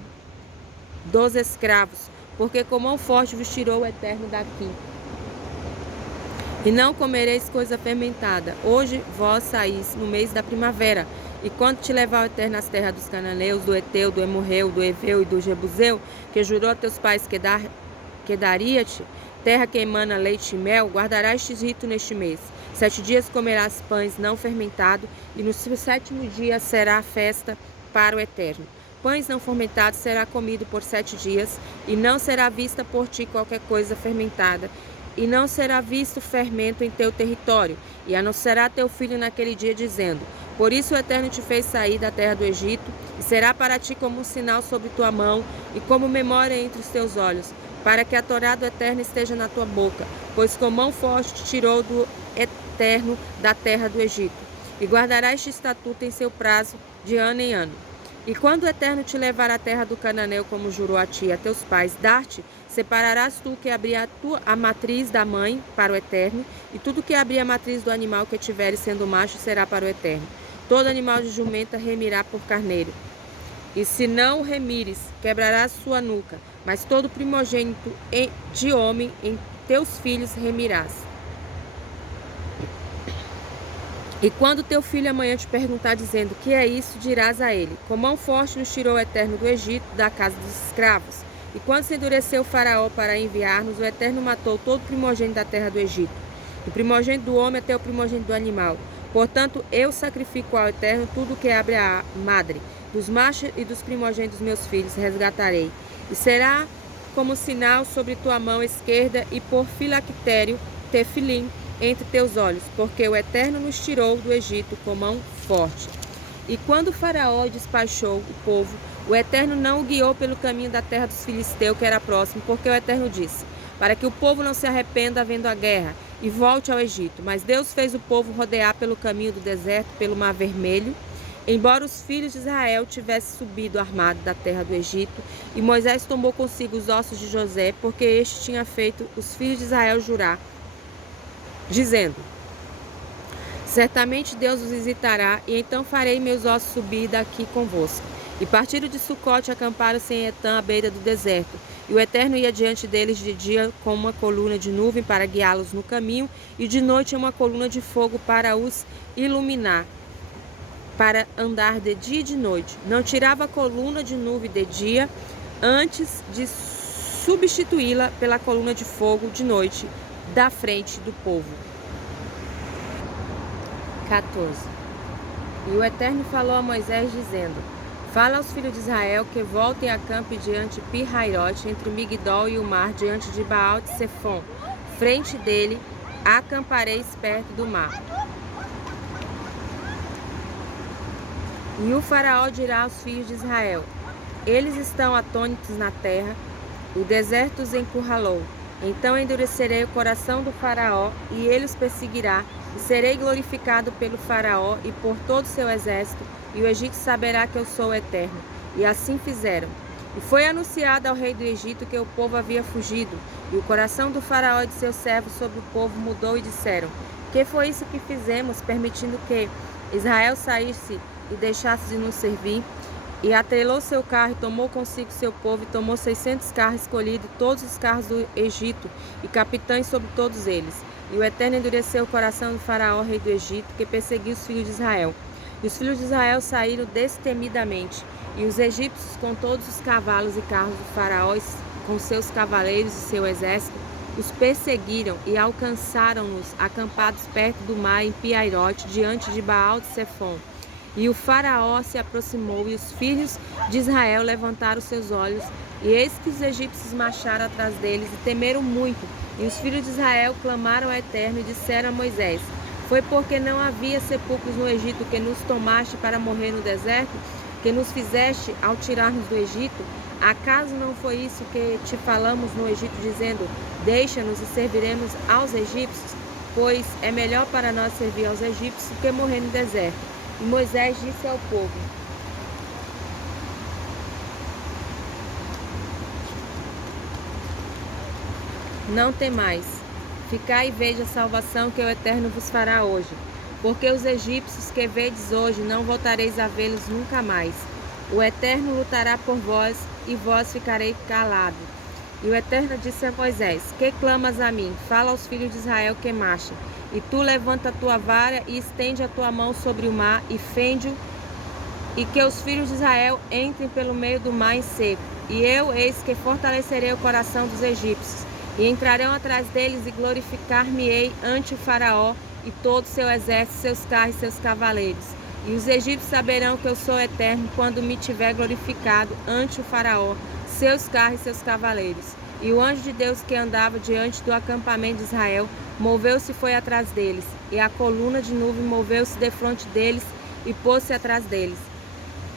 dos escravos, porque com mão forte vos tirou o Eterno daqui. E não comereis coisa fermentada. Hoje vós saís no mês da primavera. E quando te levar o Eterno às terras dos cananeus, do Eteu, do Emorreu, do Eveu e do Jebuseu, que jurou a teus pais que daria-te, terra que emana leite e mel, guardarás este rito neste mês. 7 dias comerás pães não fermentados, e no 7º dia será festa para o Eterno. Pães não fermentados será comido por 7 dias, e não será vista por ti qualquer coisa fermentada, e não será visto fermento em teu território, e anunciará teu filho naquele dia, dizendo: Por isso o Eterno te fez sair da terra do Egito, e será para ti como um sinal sobre tua mão, e como memória entre os teus olhos, para que a Torá do Eterno esteja na tua boca, pois com mão forte te tirou do Eterno da terra do Egito. E guardará este estatuto em seu prazo, de ano em ano. E quando o Eterno te levar à terra do Cananeu, como jurou a ti e a teus pais dar-te, separarás tu que abrir a matriz da mãe para o Eterno, e tudo que abrir a matriz do animal que tiveres sendo macho será para o Eterno. Todo animal de jumenta remirá por carneiro. E se não o remires, quebrarás sua nuca, mas todo primogênito de homem em teus filhos remirás. E quando teu filho amanhã te perguntar, dizendo: Que é isso? Dirás a ele: Com mão forte nos tirou o Eterno do Egito, da casa dos escravos. E quando se endureceu o faraó para enviar-nos, o Eterno matou todo primogênito da terra do Egito, do primogênito do homem até o primogênito do animal. Portanto, eu sacrifico ao Eterno tudo que abre a madre, dos machos e dos primogênitos dos meus filhos resgatarei. E será como sinal sobre tua mão esquerda e por filactério, tefilim, entre teus olhos, porque o Eterno nos tirou do Egito com mão forte. E quando o faraó despachou o povo, o Eterno não o guiou pelo caminho da terra dos filisteus, que era próximo, porque o Eterno disse: Para que o povo não se arrependa havendo a guerra, e volte ao Egito. Mas Deus fez o povo rodear pelo caminho do deserto, pelo Mar Vermelho, embora os filhos de Israel tivessem subido armado da terra do Egito, e Moisés tomou consigo os ossos de José, porque este tinha feito os filhos de Israel jurar, dizendo: certamente Deus os visitará, e então farei meus ossos subir daqui convosco. E partiram de Sucote e acamparam-se em Etã, à beira do deserto. E o Eterno ia diante deles de dia com uma coluna de nuvem para guiá-los no caminho, e de noite uma coluna de fogo para os iluminar, para andar de dia e de noite. Não tirava a coluna de nuvem de dia, antes de substituí-la pela coluna de fogo de noite, da frente do povo. 14. E o Eterno falou a Moisés, dizendo: fala aos filhos de Israel que voltem a campo diante de Pi-Hairote, entre Migdol e o mar, diante de Baal de Sefom. Frente dele, acampareis perto do mar. E o faraó dirá aos filhos de Israel: eles estão atônitos na terra, o deserto os encurralou. Então endurecerei o coração do faraó, e ele os perseguirá, e serei glorificado pelo faraó e por todo o seu exército, e o Egito saberá que eu sou o Eterno. E assim fizeram. E foi anunciado ao rei do Egito que o povo havia fugido, e o coração do faraó e de seus servos sobre o povo mudou, e disseram: que foi isso que fizemos, permitindo que Israel saísse e deixasse de nos servir? E atrelou seu carro, e tomou consigo seu povo, e tomou 600 carros escolhidos, todos os carros do Egito, e capitães sobre todos eles. E o Eterno endureceu o coração do faraó, rei do Egito, que perseguiu os filhos de Israel. E os filhos de Israel saíram destemidamente, e os egípcios, com todos os cavalos e carros do faraó, com seus cavaleiros e seu exército, os perseguiram e alcançaram-nos acampados perto do mar em Pi-Hairote, diante de Baal de Sefom. E o faraó se aproximou, e os filhos de Israel levantaram seus olhos, e eis que os egípcios marcharam atrás deles, e temeram muito. E os filhos de Israel clamaram ao Eterno, e disseram a Moisés: foi porque não havia sepulcros no Egito que nos tomaste para morrer no deserto, que nos fizeste ao tirar-nos do Egito? Acaso não foi isso que te falamos no Egito, dizendo: deixa-nos e serviremos aos egípcios? Pois é melhor para nós servir aos egípcios do que morrer no deserto. E Moisés disse ao povo: não temais, ficai e veja a salvação que o Eterno vos fará hoje. Porque os egípcios que vedes hoje não voltareis a vê-los nunca mais. O Eterno lutará por vós, e vós ficareis calados. E o Eterno disse a Moisés: que clamas a mim? Fala aos filhos de Israel que marchem. E tu levanta a tua vara e estende a tua mão sobre o mar e fende-o, e que os filhos de Israel entrem pelo meio do mar em seco. E eu, eis que fortalecerei o coração dos egípcios, e entrarão atrás deles, e glorificar-me-ei ante o faraó e todo o seu exército, seus carros e seus cavaleiros. E os egípcios saberão que eu sou Eterno, quando me tiver glorificado ante o faraó, seus carros e seus cavaleiros. E o anjo de Deus que andava diante do acampamento de Israel moveu-se e foi atrás deles, e a coluna de nuvem moveu-se defronte deles e pôs-se atrás deles,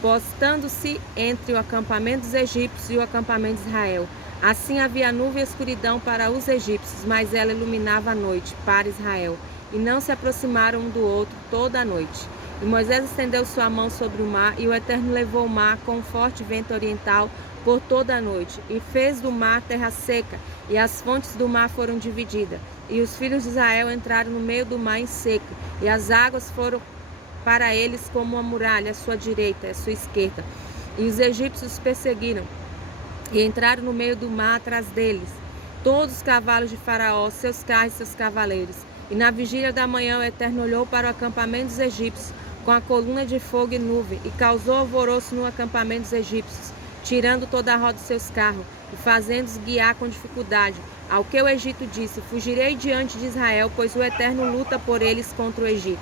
postando-se entre o acampamento dos egípcios e o acampamento de Israel. Assim havia nuvem e escuridão para os egípcios, mas ela iluminava a noite para Israel, e não se aproximaram um do outro toda a noite. E Moisés estendeu sua mão sobre o mar, e o Eterno levou o mar com um forte vento oriental por toda a noite, e fez do mar terra seca, e as fontes do mar foram divididas. E os filhos de Israel entraram no meio do mar em seco, e as águas foram para eles como uma muralha à sua direita e à sua esquerda. E os egípcios os perseguiram, e entraram no meio do mar atrás deles, todos os cavalos de Faraó, seus carros e seus cavaleiros. E na vigília da manhã o Eterno olhou para o acampamento dos egípcios com a coluna de fogo e nuvem, e causou alvoroço no acampamento dos egípcios, tirando toda a roda de seus carros, e fazendo-os guiar com dificuldade. Ao que o Egito disse: fugirei diante de Israel, pois o Eterno luta por eles contra o Egito.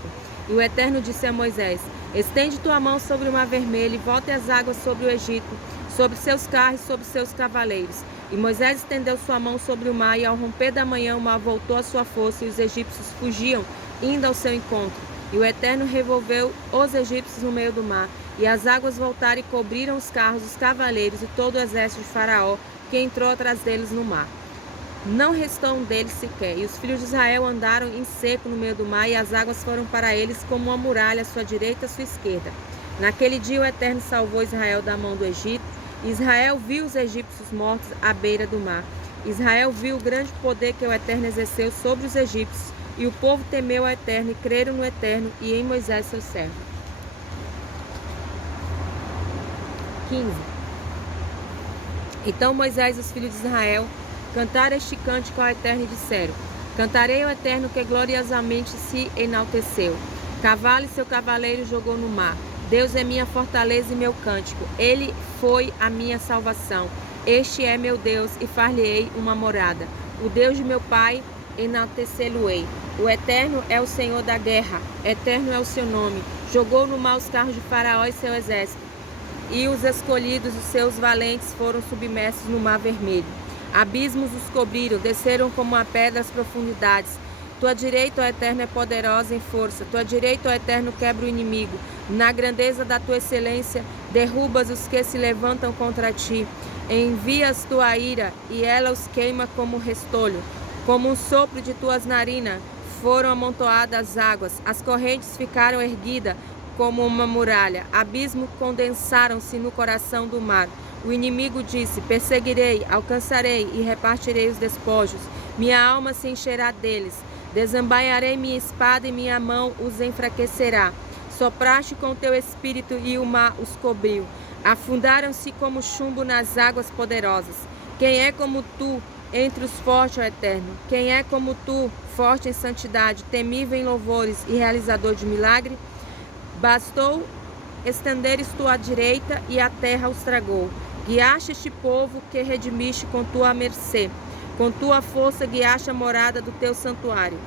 E o Eterno disse a Moisés: estende tua mão sobre o mar vermelho, e volte as águas sobre o Egito, sobre seus carros e sobre seus cavaleiros. E Moisés estendeu sua mão sobre o mar, e ao romper da manhã o mar voltou à sua força, e os egípcios fugiam, indo ao seu encontro. E o Eterno revolveu os egípcios no meio do mar, e as águas voltaram e cobriram os carros, os cavaleiros e todo o exército de Faraó, que entrou atrás deles no mar. Não restou um deles sequer, e os filhos de Israel andaram em seco no meio do mar, e as águas foram para eles como uma muralha à sua direita e à sua esquerda. Naquele dia o Eterno salvou Israel da mão do Egito. Israel viu os egípcios mortos à beira do mar. Israel viu o grande poder que o Eterno exerceu sobre os egípcios, e o povo temeu o Eterno e creram no Eterno e em Moisés seu servo. 15. Então Moisés e os filhos de Israel cantaram este cântico ao Eterno e disseram: Cantarei ao Eterno que gloriosamente se enalteceu. Cavalo e seu cavaleiro jogou no mar. Deus é minha fortaleza e meu cântico. Ele foi a minha salvação. Este é meu Deus e far-lhe-ei uma morada. O Deus de meu pai, enaltecê-lo-ei. O Eterno é o Senhor da guerra. Eterno é o seu nome. Jogou no mar os carros de Faraó e seu exército. E os escolhidos, os seus valentes, foram submersos no mar vermelho. Abismos os cobriram, desceram como a pedra as profundidades. Tua direita, ó Eterno, é poderosa em força. Tua direita, ó Eterno, quebra o inimigo. Na grandeza da tua excelência, derrubas os que se levantam contra ti. Envias tua ira, e ela os queima como restolho. Como um sopro de tuas narinas, foram amontoadas as águas. As correntes ficaram erguidas como uma muralha. Abismos condensaram-se no coração do mar. O inimigo disse: Perseguirei, alcançarei e repartirei os despojos. Minha alma se encherá deles. Desembaiarei minha espada e minha mão os enfraquecerá. Sopraste com teu espírito e o mar os cobriu. Afundaram-se como chumbo nas águas poderosas. Quem é como tu entre os fortes, ó Eterno? Quem é como tu, forte em santidade, temível em louvores e realizador de milagre? Bastou estenderes tua direita e a terra os tragou. Guiaste este povo que redimiste com tua mercê. Com tua força guiaste a morada do teu santuário.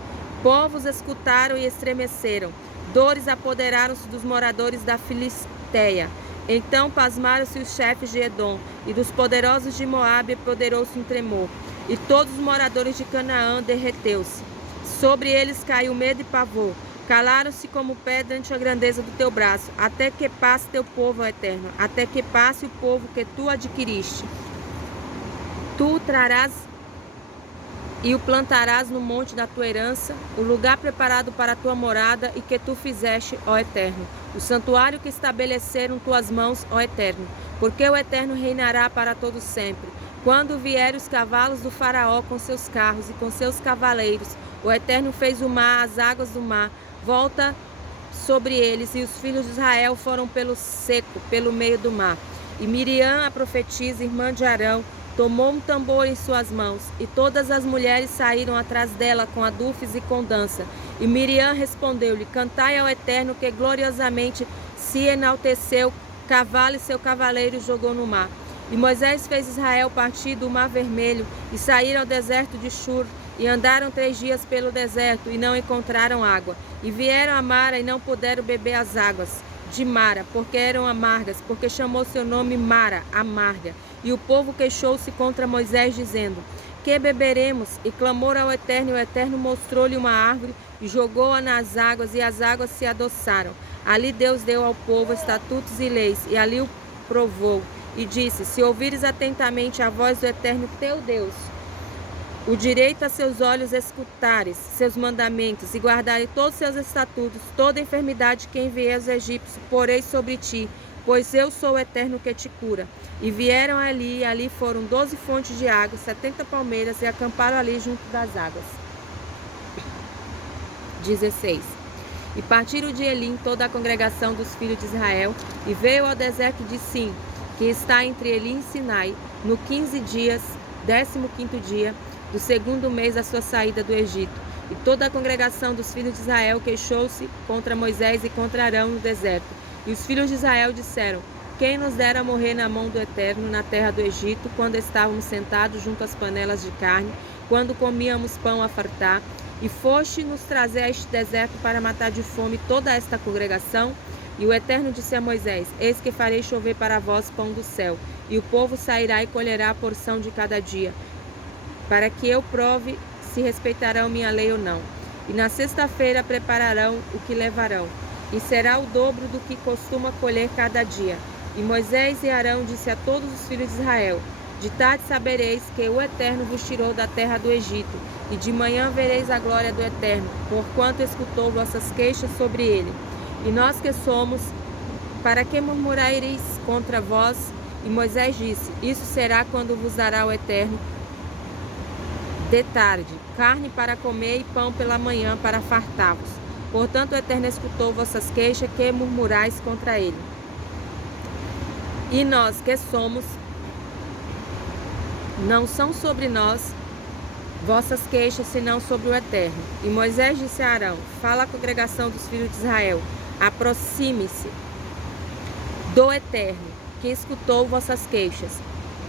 Povos escutaram e estremeceram. Dores apoderaram-se dos moradores da Filisteia. Então pasmaram-se os chefes de Edom, e dos poderosos de Moabe apoderou-se um tremor. E todos os moradores de Canaã derreteu-se. Sobre eles caiu medo e pavor. Calaram-se como pedra ante a grandeza do teu braço, até que passe teu povo, ó Eterno, até que passe o povo que tu adquiriste. Tu o trarás e o plantarás no monte da tua herança, o lugar preparado para a tua morada e que tu fizeste, ó Eterno, o santuário que estabeleceram tuas mãos, ó Eterno, porque o Eterno reinará para todo sempre. Quando vierem os cavalos do Faraó com seus carros e com seus cavaleiros, o Eterno fez o mar, as águas do mar, volta sobre eles, e os filhos de Israel foram pelo seco, pelo meio do mar. E Miriam, a profetisa, irmã de Arão, tomou um tambor em suas mãos, e todas as mulheres saíram atrás dela com adufes e com dança. E Miriam respondeu-lhe: Cantai ao Eterno, que gloriosamente se enalteceu, cavalo e seu cavaleiro jogou no mar. E Moisés fez Israel partir do mar vermelho, e saíram ao deserto de Shur, e andaram 3 dias pelo deserto, e não encontraram água. E vieram a Mara, e não puderam beber as águas de Mara, porque eram amargas, porque chamou seu nome Mara, amarga. E o povo queixou-se contra Moisés, dizendo: Que beberemos? E clamou ao Eterno, e o Eterno mostrou-lhe uma árvore, e jogou-a nas águas, e as águas se adoçaram. Ali Deus deu ao povo estatutos e leis, e ali o provou, e disse: Se ouvires atentamente a voz do Eterno teu Deus, o direito a seus olhos escutares seus mandamentos, e guardares todos os seus estatutos, toda enfermidade que enviei aos egípcios, porei sobre ti, pois eu sou o Eterno que te cura. E vieram ali, e ali foram 12 fontes de água, 70 palmeiras, e acamparam ali junto das águas. 16. E partiram de Elim toda a congregação dos filhos de Israel, e veio ao deserto de Sim, que está entre Elim e Sinai, no 15 dias, 15º dia, do 2º mês da sua saída do Egito. E toda a congregação dos filhos de Israel queixou-se contra Moisés e contra Arão no deserto. E os filhos de Israel disseram: Quem nos dera morrer na mão do Eterno na terra do Egito, quando estávamos sentados junto às panelas de carne, quando comíamos pão a fartar, e foste nos trazer a este deserto para matar de fome toda esta congregação? E o Eterno disse a Moisés: Eis que farei chover para vós pão do céu, e o povo sairá e colherá a porção de cada dia, para que eu prove se respeitarão minha lei ou não. E na sexta-feira prepararão o que levarão, e será o dobro do que costuma colher cada dia. E Moisés e Arão disse a todos os filhos de Israel: De tarde sabereis que o Eterno vos tirou da terra do Egito, e de manhã vereis a glória do Eterno, porquanto escutou vossas queixas sobre ele. E nós que somos para que murmurareis contra vós? E Moisés disse: Isso será quando vos dará o Eterno de tarde, carne para comer e pão pela manhã para fartar-vos. Portanto, o Eterno escutou vossas queixas, que murmurais contra ele. E nós que somos, não são sobre nós vossas queixas, senão sobre o Eterno. E Moisés disse a Arão: Fala à congregação dos filhos de Israel, aproxime-se do Eterno, que escutou vossas queixas.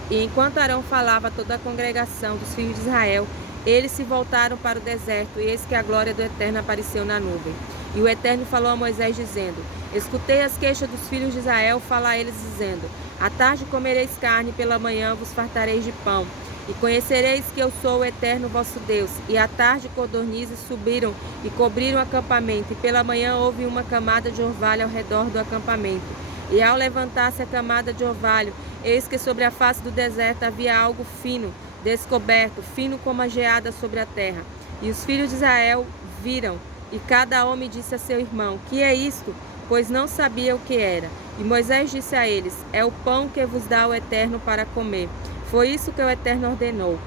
E enquanto Arão falava a toda a congregação dos filhos de Israel, eles se voltaram para o deserto, e eis que a glória do Eterno apareceu na nuvem. E o Eterno falou a Moisés, dizendo: Escutei as queixas dos filhos de Israel, fala a eles, dizendo: À tarde comereis carne, pela manhã vos fartareis de pão. E conhecereis que eu sou o Eterno vosso Deus. E à tarde codornizes subiram e cobriram o acampamento, e pela manhã houve uma camada de orvalho ao redor do acampamento. E ao levantar-se a camada de orvalho, eis que sobre a face do deserto havia algo fino, descoberto, fino como a geada sobre a terra. E os filhos de Israel viram, e cada homem disse a seu irmão: Que é isto? Pois não sabia o que era. E Moisés disse a eles: É o pão que vos dá o Eterno para comer. Foi isso que o Eterno ordenou.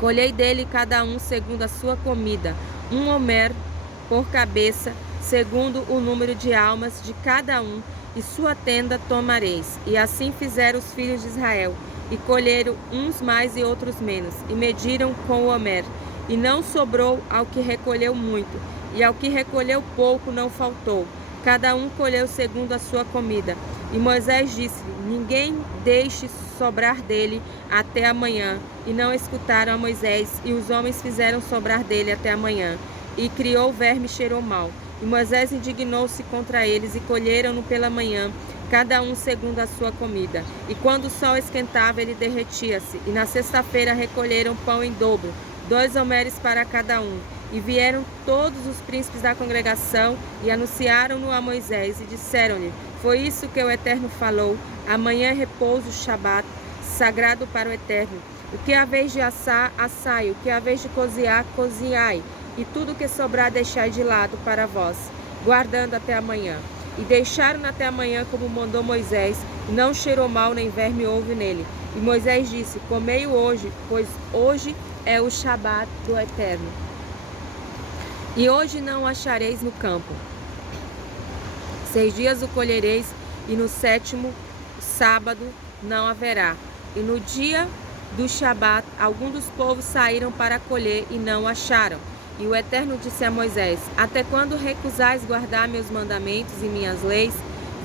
Colhei dele cada um segundo a sua comida, um homer por cabeça, segundo o número de almas de cada um, e sua tenda tomareis. E assim fizeram os filhos de Israel, e colheram uns mais e outros menos, e mediram com o homer. E não sobrou ao que recolheu muito, e ao que recolheu pouco não faltou. Cada um colheu segundo a sua comida. E Moisés disse-lhe: Ninguém deixe sobrar dele até amanhã. E não escutaram a Moisés, e os homens fizeram sobrar dele até amanhã. E criou verme e cheirou mal. E Moisés indignou-se contra eles, e colheram-no pela manhã, cada um segundo a sua comida. E quando o sol esquentava, ele derretia-se. E na sexta-feira recolheram pão em dobro, 2 homeres para cada um. E vieram todos os príncipes da congregação e anunciaram-no a Moisés e disseram-lhe: Foi isso que o Eterno falou: amanhã é repouso, Shabat, sagrado para o Eterno. O que há vez de assar, assai; o que há vez de cozinhar, cozinhai. E tudo o que sobrar deixai de lado para vós, guardando até amanhã. E deixaram até amanhã como mandou Moisés, e não cheirou mal nem verme houve nele. E Moisés disse: Comei-o hoje, pois hoje é o Shabat do Eterno. E hoje não o achareis no campo. 6 dias o colhereis, e no 7º, sábado, não haverá. E no dia do Shabat, alguns dos povos saíram para colher e não o acharam. E o Eterno disse a Moisés: Até quando recusais guardar meus mandamentos e minhas leis?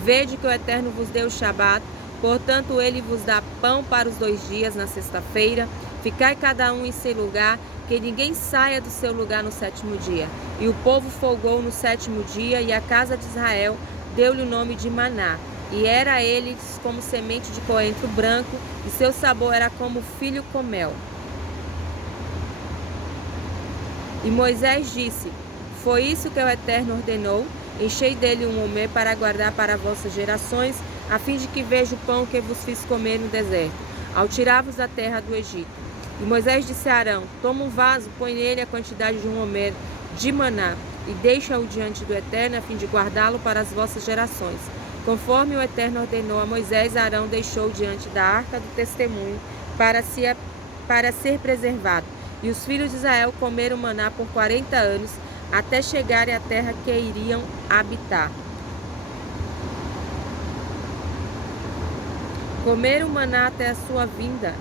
Vede que o Eterno vos deu o Shabat, portanto ele vos dá pão para os 2 dias na sexta-feira. Ficai cada um em seu lugar, que ninguém saia do seu lugar no 7º dia. E o povo folgou no 7º dia, e a casa de Israel deu-lhe o nome de Maná. E era ele como semente de coentro branco, e seu sabor era como filho com mel. E Moisés disse: Foi isso que o Eterno ordenou: Enchei dele um homer para guardar para vossas gerações, a fim de que veja o pão que vos fiz comer no deserto, ao tirar-vos da terra do Egito. E Moisés disse a Arão: Toma um vaso, põe nele a quantidade de um homer de maná, e deixa-o diante do Eterno, a fim de guardá-lo para as vossas gerações. Conforme o Eterno ordenou a Moisés, Arão deixou diante da arca do testemunho para ser preservado. E os filhos de Israel comeram maná por 40 anos, até chegarem à terra que iriam habitar. Comeram maná até a sua vinda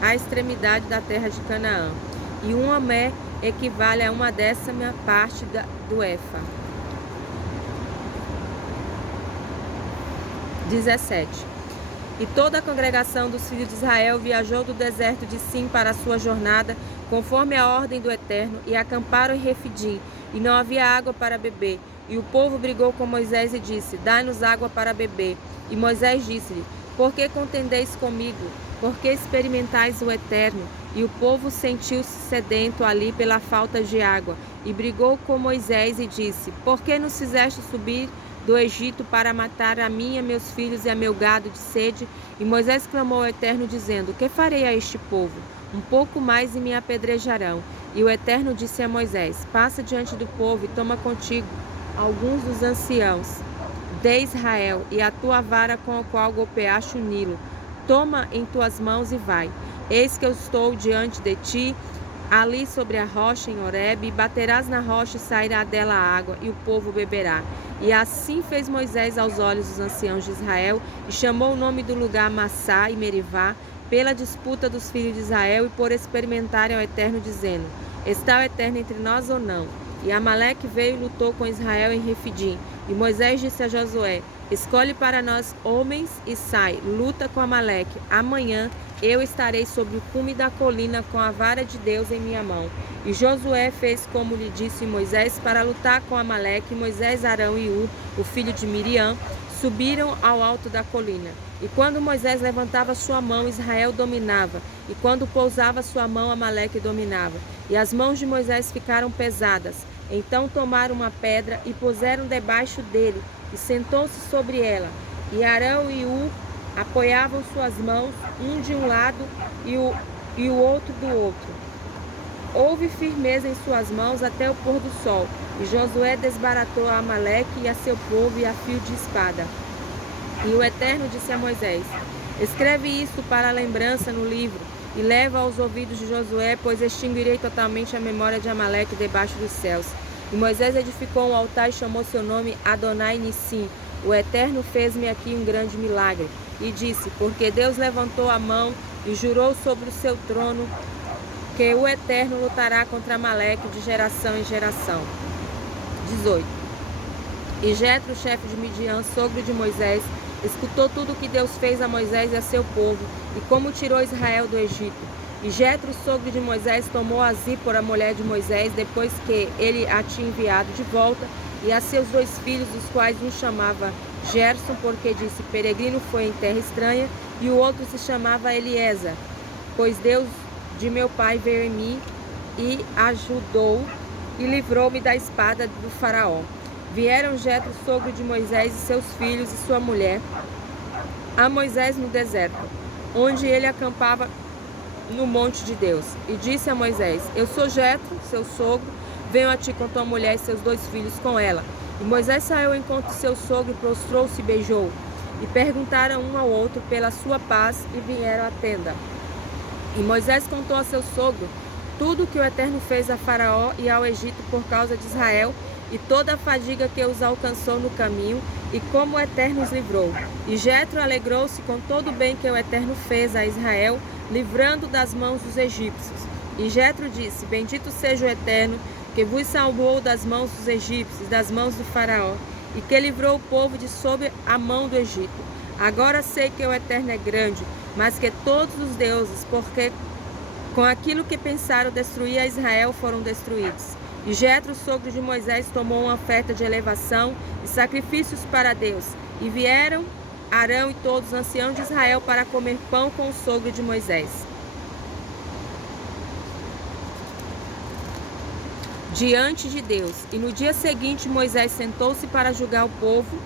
à extremidade da terra de Canaã. E um homer equivale a 1/10 parte do efa. 17. E toda a congregação dos filhos de Israel viajou do deserto de Sim para a sua jornada, conforme a ordem do Eterno, e acamparam em Refidim, e não havia água para beber. E o povo brigou com Moisés e disse: Dai-nos água para beber. E Moisés disse-lhe: Por que contendeis comigo? Por que experimentais o Eterno? E o povo sentiu-se sedento ali pela falta de água, e brigou com Moisés e disse: Por que nos fizeste subir do Egito para matar a mim, a meus filhos e a meu gado de sede? E Moisés clamou ao Eterno, dizendo: Que farei a este povo? Um pouco mais e me apedrejarão. E o Eterno disse a Moisés: Passa diante do povo e toma contigo alguns dos anciãos de Israel, e a tua vara com a qual golpeaste o Nilo. Toma em tuas mãos e vai. Eis que eu estou diante de ti, ali sobre a rocha em Horebe, e baterás na rocha e sairá dela a água, e o povo beberá. E assim fez Moisés aos olhos dos anciãos de Israel, e chamou o nome do lugar Massá e Merivá, pela disputa dos filhos de Israel, e por experimentarem ao Eterno, dizendo: está o Eterno entre nós ou não? E Amaleque veio e lutou com Israel em Refidim. E Moisés disse a Josué: escolhe para nós homens e sai, luta com Amaleque. Amanhã eu estarei sobre o cume da colina com a vara de Deus em minha mão. E Josué fez como lhe disse Moisés para lutar com Amaleque. Moisés, Arão e Ur, o filho de Miriam, subiram ao alto da colina. E quando Moisés levantava sua mão, Israel dominava. E quando pousava sua mão, Amaleque dominava. E as mãos de Moisés ficaram pesadas. Então tomaram uma pedra e puseram debaixo dele, e sentou-se sobre ela. E Arão e Ur apoiavam suas mãos, um de um lado e o outro do outro. Houve firmeza em suas mãos até o pôr do sol. E Josué desbaratou a Amaleque e a seu povo e a fio de espada. E o Eterno disse a Moisés: escreve isto para a lembrança no livro, e leva aos ouvidos de Josué, pois extinguirei totalmente a memória de Amaleque debaixo dos céus. E Moisés edificou um altar e chamou seu nome Adonai Nissim. O Eterno fez-me aqui um grande milagre. E disse: porque Deus levantou a mão e jurou sobre o seu trono que o Eterno lutará contra Amaleque de geração em geração. 18. E Jetro, chefe de Midian, sogro de Moisés, escutou tudo o que Deus fez a Moisés e a seu povo, e como tirou Israel do Egito. E Jetro, sogro de Moisés, tomou a Zípora, mulher de Moisés, depois que ele a tinha enviado de volta, e a seus 2 filhos, dos quais um chamava Gerson, porque disse: peregrino foi em terra estranha, e o outro se chamava Eliezer, pois Deus de meu pai veio em mim e ajudou e livrou-me da espada do faraó. Vieram Jetro, sogro de Moisés, e seus filhos e sua mulher a Moisés no deserto, onde ele acampava no monte de Deus. E disse a Moisés: eu sou Jetro, seu sogro, venho a ti com tua mulher e seus 2 filhos com ela. E Moisés saiu ao encontro de seu sogro, prostrou-se e beijou. E perguntaram um ao outro pela sua paz, e vieram à tenda. E Moisés contou a seu sogro tudo o que o Eterno fez a Faraó e ao Egito por causa de Israel, e toda a fadiga que os alcançou no caminho, e como o Eterno os livrou. E Jetro alegrou-se com todo o bem que o Eterno fez a Israel, livrando das mãos dos egípcios. E Jetro disse: bendito seja o Eterno, que vos salvou das mãos dos egípcios, das mãos do Faraó, e que livrou o povo de sob a mão do Egito. Agora sei que o Eterno é grande, mas que todos os deuses, porque com aquilo que pensaram destruir a Israel, foram destruídos. E Jetro, sogro de Moisés, tomou uma oferta de elevação e sacrifícios para Deus. E vieram Arão e todos os anciãos de Israel para comer pão com o sogro de Moisés. Diante de Deus. E no dia seguinte Moisés sentou-se para julgar o povo,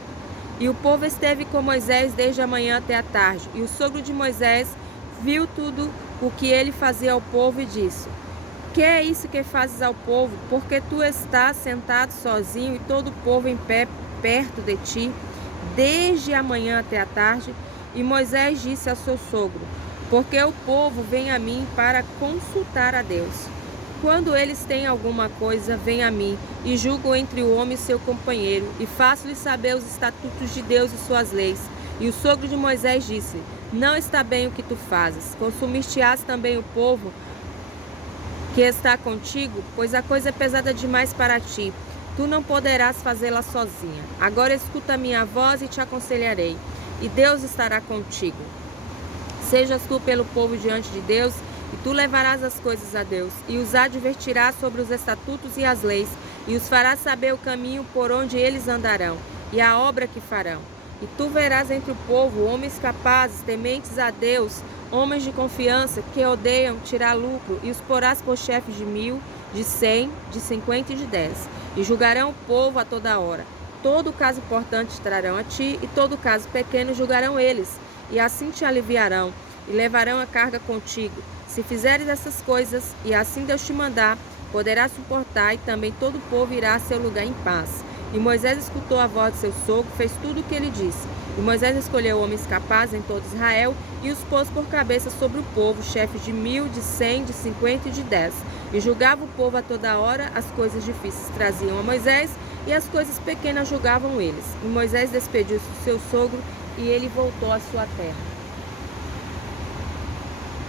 e o povo esteve com Moisés desde a manhã até a tarde. E o sogro de Moisés viu tudo o que ele fazia ao povo e disse: que é isso que fazes ao povo? Porque tu estás sentado sozinho e todo o povo em pé perto de ti, desde a manhã até a tarde? E Moisés disse ao seu sogro: porque o povo vem a mim para consultar a Deus. Quando eles têm alguma coisa, vem a mim, e julgo entre o homem e seu companheiro, e faço-lhes saber os estatutos de Deus e suas leis. E o sogro de Moisés disse: não está bem o que tu fazes. Consumiste-ás também o povo que está contigo, pois a coisa é pesada demais para ti. Tu não poderás fazê-la sozinha. Agora escuta a minha voz e te aconselharei, e Deus estará contigo. Sejas tu pelo povo diante de Deus, e tu levarás as coisas a Deus, e os advertirás sobre os estatutos e as leis, e os farás saber o caminho por onde eles andarão, e a obra que farão. E tu verás entre o povo homens capazes, tementes a Deus, homens de confiança, que odeiam tirar lucro, e os porás por chefes de 1000, de 100, de 50 e de 10. E julgarão o povo a toda hora. Todo caso importante trarão a ti, e todo caso pequeno julgarão eles, e assim te aliviarão, e levarão a carga contigo. Se fizeres essas coisas, e assim Deus te mandar, poderás suportar, e também todo o povo irá a seu lugar em paz. E Moisés escutou a voz de seu sogro, fez tudo o que ele disse. E Moisés escolheu homens capazes em todo Israel e os pôs por cabeça sobre o povo, chefes de 1000, de 100, de 50 e de 10. E julgava o povo a toda hora, as coisas difíceis traziam a Moisés e as coisas pequenas julgavam eles. E Moisés despediu-se do seu sogro e ele voltou à sua terra.